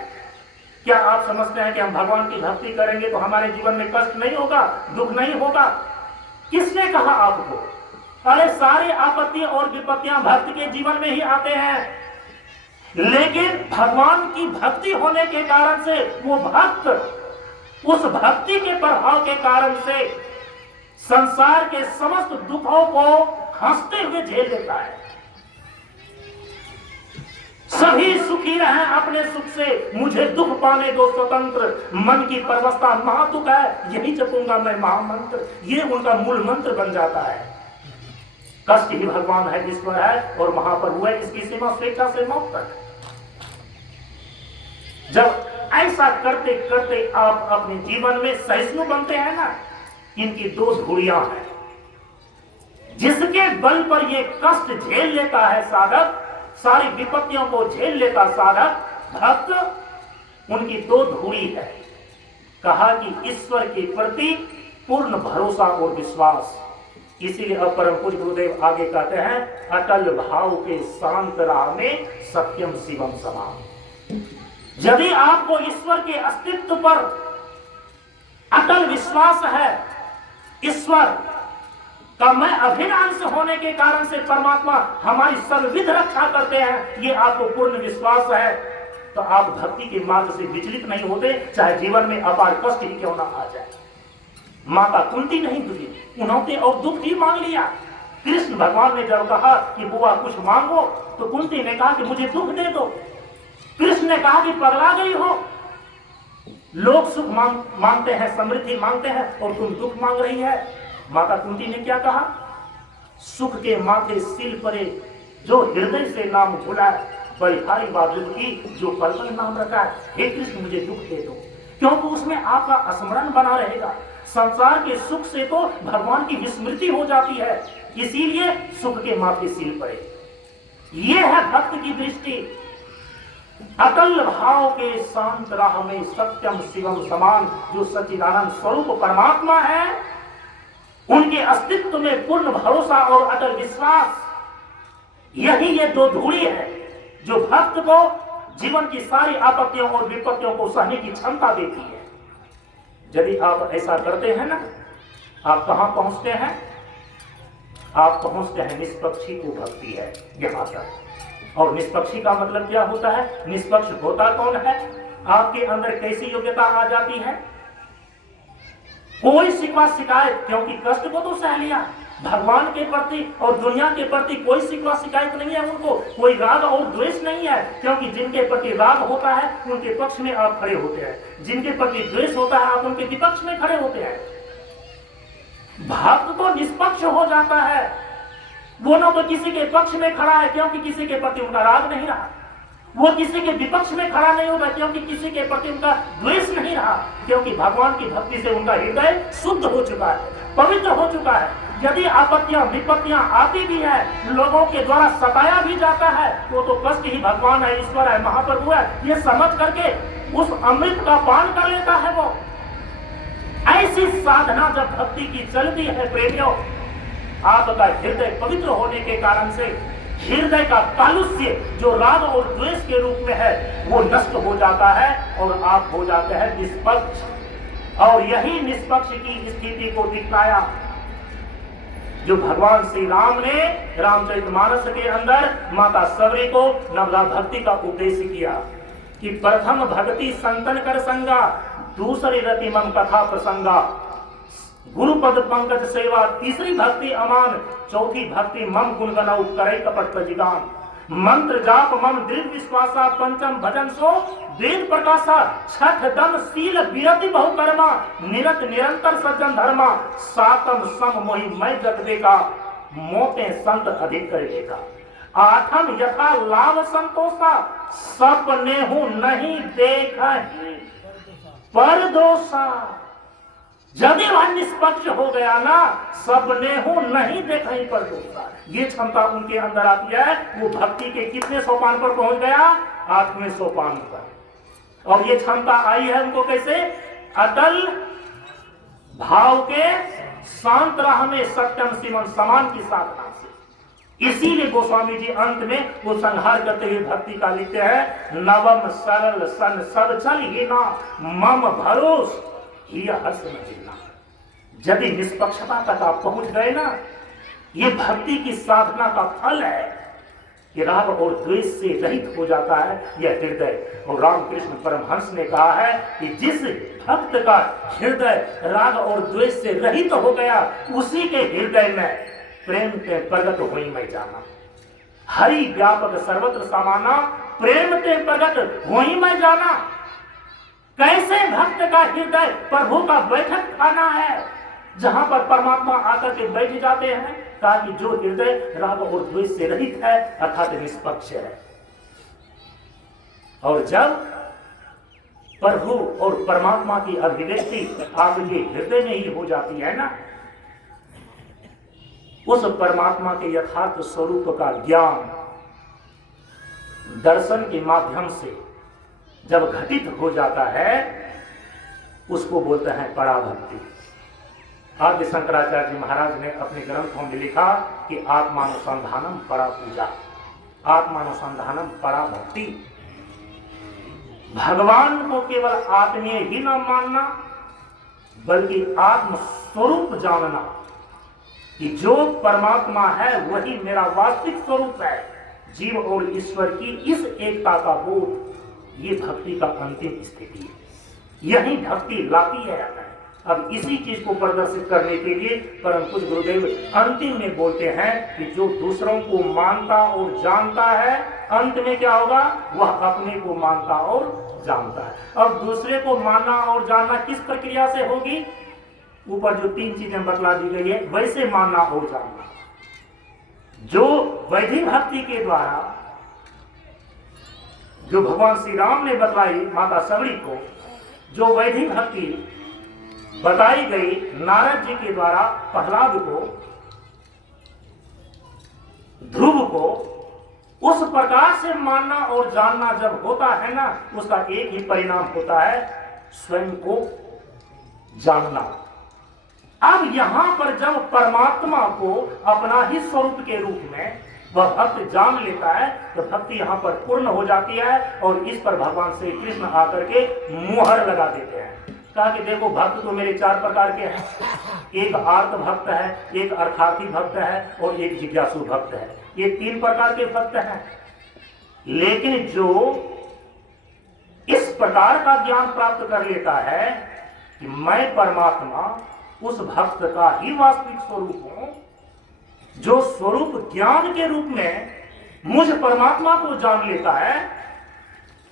क्या आप समझते हैं कि हम भगवान की भक्ति करेंगे तो हमारे जीवन में कष्ट नहीं होगा, दुख नहीं होगा? किसने कहा आपको? अरे सारे आपत्ति और विपत्तियां भक्त के जीवन में ही आते हैं, लेकिन भगवान की भक्ति होने के कारण से वो भक्त उस भक्ति के प्रभाव के कारण से संसार के समस्त दुखों को हंसते हुए झेल लेता है। सभी सुखी रहें अपने सुख से, मुझे दुख पाने दो स्वतंत्र, मन की परवस्था महादुख है, यही जपूंगा मैं महामंत्र। ये उनका मूल मंत्र बन जाता है। कष्ट ही भगवान है, ईश्वर है और महाप्रभु है, इसकी सीमा स्वेच्छा से मौत तक। जब ऐसा करते करते आप अपने जीवन में सहिष्णु बनते हैं ना, इनकी 2 धुरियां हैं जिसके बल पर ये कष्ट झेल लेता है साधक, सारी विपत्तियों को झेल लेता साधक भक्त, उनकी 2 धुरी है। कहा कि ईश्वर के प्रति पूर्ण भरोसा और विश्वास, इसीलिए अब परम पूज्य गुरुदेव आगे कहते हैं, अटल भाव के शांत राह में सत्यम शिवम समान। यदि आपको ईश्वर के अस्तित्व पर अटल विश्वास है, ईश्वर का मैं अभिन्न अंश होने के कारण से परमात्मा हमारी सर्वविध रक्षा करते हैं, ये आपको पूर्ण विश्वास है, तो आप भक्ति के मार्ग से विचलित नहीं होते, चाहे जीवन में अपार कष्ट ही क्यों ना आ जाए। माता कुंती नहीं बुझी, उन्होंने और दुख ही मांग लिया। कृष्ण भगवान ने जब कहा कि बुआ कुछ मांगो, तो कुंती ने कहा कि मुझे दुख दे दो। कृष्ण ने कहा कि पगला गई हो, लोग सुख मांगते हैं, समृद्धि मांगते हैं, और तुम दुख मांग रही है। माता कुंती ने क्या कहा, सुख के माथे सिल परे जो हृदय से नाम भूला, बलिहारी बाबू की जो पल पल नाम रखा है, हे कृष्ण मुझे दुख दे दो, क्योंकि उसमें आपका स्मरण बना रहेगा। संसार के सुख से तो भगवान की विस्मृति हो जाती है, इसीलिए सुख के माथे सिल पड़े। यह है भक्त की दृष्टि। अटल भाव के शांत राह में सत्यम शिवम समान, जो सच्चिदानंद स्वरूप परमात्मा है, उनके अस्तित्व में पूर्ण भरोसा और अटल विश्वास, यही ये दो धूड़ी है जो भक्त को जीवन की सारी आपत्तियों और विपत्तियों को सहने की क्षमता देती है। यदि आप ऐसा करते हैं ना, आप कहां पहुंचते हैं? आप पहुंचते हैं निष्पक्षी को भक्ति है, यहां तक। और निष्पक्षी का मतलब क्या होता है? निष्पक्ष होता कौन है? आपके अंदर कैसी योग्यता आ जाती है? कोई शिकवा शिकायत, क्योंकि कष्ट को तो सह लिया, भगवान के प्रति और दुनिया के प्रति कोई शिकवा शिकायत नहीं है उनको, कोई राग और द्वेष नहीं है, क्योंकि जिनके प्रति राग होता है उनके पक्ष में आप खड़े होते हैं, जिनके प्रति द्वेष होता है आप उनके विपक्ष में खड़े होते हैं। भक्त तो निष्पक्ष हो जाता है, वो न तो किसी के पक्ष में खड़ा है क्योंकि किसी के प्रति उनका राग नहीं रहा, वो किसी के विपक्ष में खड़ा नहीं होगा क्योंकि किसी के प्रति उनका द्वेष नहीं रहा, क्योंकि भगवान की भक्ति से उनका हृदय शुद्ध हो चुका है, पवित्र हो चुका है। यदि आपत्तियां विपत्तियां आती भी है, लोगों के द्वारा सताया भी जाता है, वो तो कष्ट ही भगवान है, ईश्वर है, महाप्रभु है, ये समझ करके उस अमृत का पान कर लेता है वो। ऐसी साधना जब भक्ति की चलती है प्रेमियों, आपका हृदय पवित्र होने के कारण से हृदय का कालुष्य जो राग और द्वेष के रूप में है वो नष्ट हो जाता है और आप हो जाते हैं निष्पक्ष। और यही निष्पक्ष की स्थिति को दिखाया जो भगवान श्री राम ने रामचरितमानस के अंदर माता सबरी को नवदा भक्ति का उपदेश किया कि प्रथम भक्ति संतन कर संगा, दूसरी रति मम कथा प्रसंगा, गुरुपद पंकज सेवा, तीसरी भक्ति अमान, चौथी भक्ति मम गुणगनौ करे कपट प्रजिगान, मंत्र जाप मम दृढ़ विश्वासा, पंचम भजन सो वेद प्रकाशा, छठ दम शील विरति बहुकर्मा, निरत निरंतर सज्जन धर्मा, सातम सम मोहि मैं जग देगा, मोते संत अधिक कर देगा, आठम यथा लाभ संतोषा, सपने हूं नहीं देखा पर दोषा। यदि वह निष्पक्ष हो गया ना, सबने हो नहीं देखा ही पर दोषा, ये क्षमता उनके अंदर आती है। वो भक्ति के कितने सोपान पर पहुंच गया? 8वें सोपान पर। और ये क्षमता आई है उनको कैसे? अटल भाव के शांत राह में सत्यम शिवम समान की साधना से। इसीलिए गोस्वामी जी अंत में वो संहार करते हुए भक्ति का लिखते हैं, नवम सरल सन सब चल ही ना, मम भरोस ही हर्ष न जिलना। यदि निष्पक्षता तक आप पहुंच गए ना, ये भक्ति की साधना का फल है कि राग और द्वेष से रहित हो जाता है यह हृदय। और रामकृष्ण परमहंस ने कहा है कि जिस भक्त का हृदय राग और द्वेष से रहित हो गया, उसी के हृदय में प्रेम के प्रगट होई मैं जाना, हरि व्यापक सर्वत्र समाना, प्रेम के प्रगट होई मैं जाना। कैसे भक्त का हृदय प्रभु का बैठक खाना है, जहां पर परमात्मा आकर के बैठ जाते हैं, कहा कि जो हृदय राग और द्वेष से रहित है अर्थात निष्पक्ष है। और जब प्रभु और परमात्मा की अभिव्यक्ति आपके हृदय में ही हो जाती है ना, उस परमात्मा के यथार्थ स्वरूप का ज्ञान दर्शन के माध्यम से जब घटित हो जाता है, उसको बोलते हैं पराभक्ति। आद्य शंकराचार्य जी महाराज ने अपने ग्रंथों में लिखा कि आत्मानुसंधानम परा पूजा, आत्मानुसंधानम परा भक्ति। भगवान को केवल आत्मीय ही न मानना, बल्कि आत्म स्वरूप जानना कि जो परमात्मा है वही मेरा वास्तविक स्वरूप है। जीव और ईश्वर की इस एकता का बोध, ये भक्ति का अंतिम स्थिति है। यही भक्ति लाती है। अब इसी चीज को प्रदर्शित करने के लिए परम पूज्य गुरुदेव अंतिम में बोलते हैं कि जो दूसरों को मानता और जानता है, अंत में क्या होगा? वह अपने को मानता और जानता है। अब दूसरे को मानना और जानना किस प्रक्रिया से होगी? ऊपर जो 3 चीजें बतला दी गई है, वैसे मानना और जानना। जो वैदिक भक्ति के द्वारा जो भगवान श्री राम ने बतलाई माता सबरी को, जो वैदिक भक्ति बताई गई नारद जी के द्वारा प्रहलाद को, ध्रुव को, उस प्रकार से मानना और जानना जब होता है ना, उसका एक ही परिणाम होता है, स्वयं को जानना। अब यहां पर जब परमात्मा को अपना ही स्वरूप के रूप में वह भक्त जान लेता है, तो भक्ति यहां पर पूर्ण हो जाती है। और इस पर भगवान श्री कृष्ण आकर के मुहर लगा देते हैं। कहा कि देखो, भक्त तो मेरे 4 प्रकार के हैं। एक आर्त भक्त है, एक अर्थार्थी भक्त है और एक जिज्ञासु भक्त है। ये 3 प्रकार के भक्त हैं। लेकिन जो इस प्रकार का ज्ञान प्राप्त कर लेता है कि मैं परमात्मा उस भक्त का ही वास्तविक स्वरूप हूं, जो स्वरूप ज्ञान के रूप में मुझ परमात्मा को जान लेता है,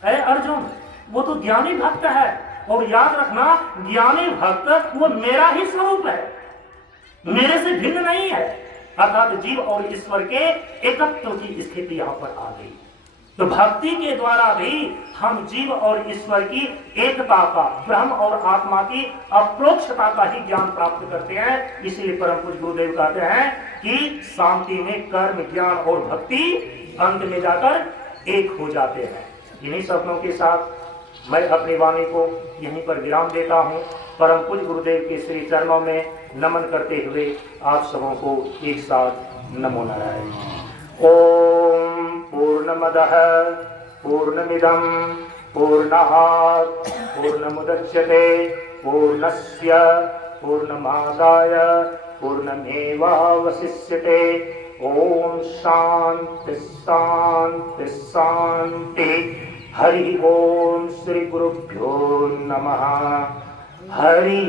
ऐ अर्जुन, वो तो ज्ञानी भक्त है। और याद रखना, ज्ञानी भक्त वो मेरा ही स्वरूप है, मेरे से भिन्न नहीं है। अर्थात जीव और ईश्वर के एकत्व की स्थिति यहां पर आ गई। तो भक्ति के द्वारा भी हम जीव और ईश्वर की एकता का, ब्रह्म और आत्मा की अप्रोक्षता का ही ज्ञान प्राप्त करते हैं। इसलिए परम पूज्य गुरुदेव कहते हैं कि शांति में कर्म, ज्ञान और भक्ति अंत में जाकर एक हो जाते हैं। इन्हीं शब्दों के साथ मैं अपनी वाणी को यहीं पर विराम देता हूँ। परम पूज्य गुरुदेव के श्री चरणों में नमन करते हुए आप सबों को एक साथ नमो नारायण। ओम पूर्णमदः पूर्णमिदं पूर्णात् पूर्णमुदच्यते पूर्णस्य पूर्णमादाय पूर्णमेवावशिष्यते। ओम शांति शांति शांति। हरि ओम। श्री गुरुभ्यो नमः। हरि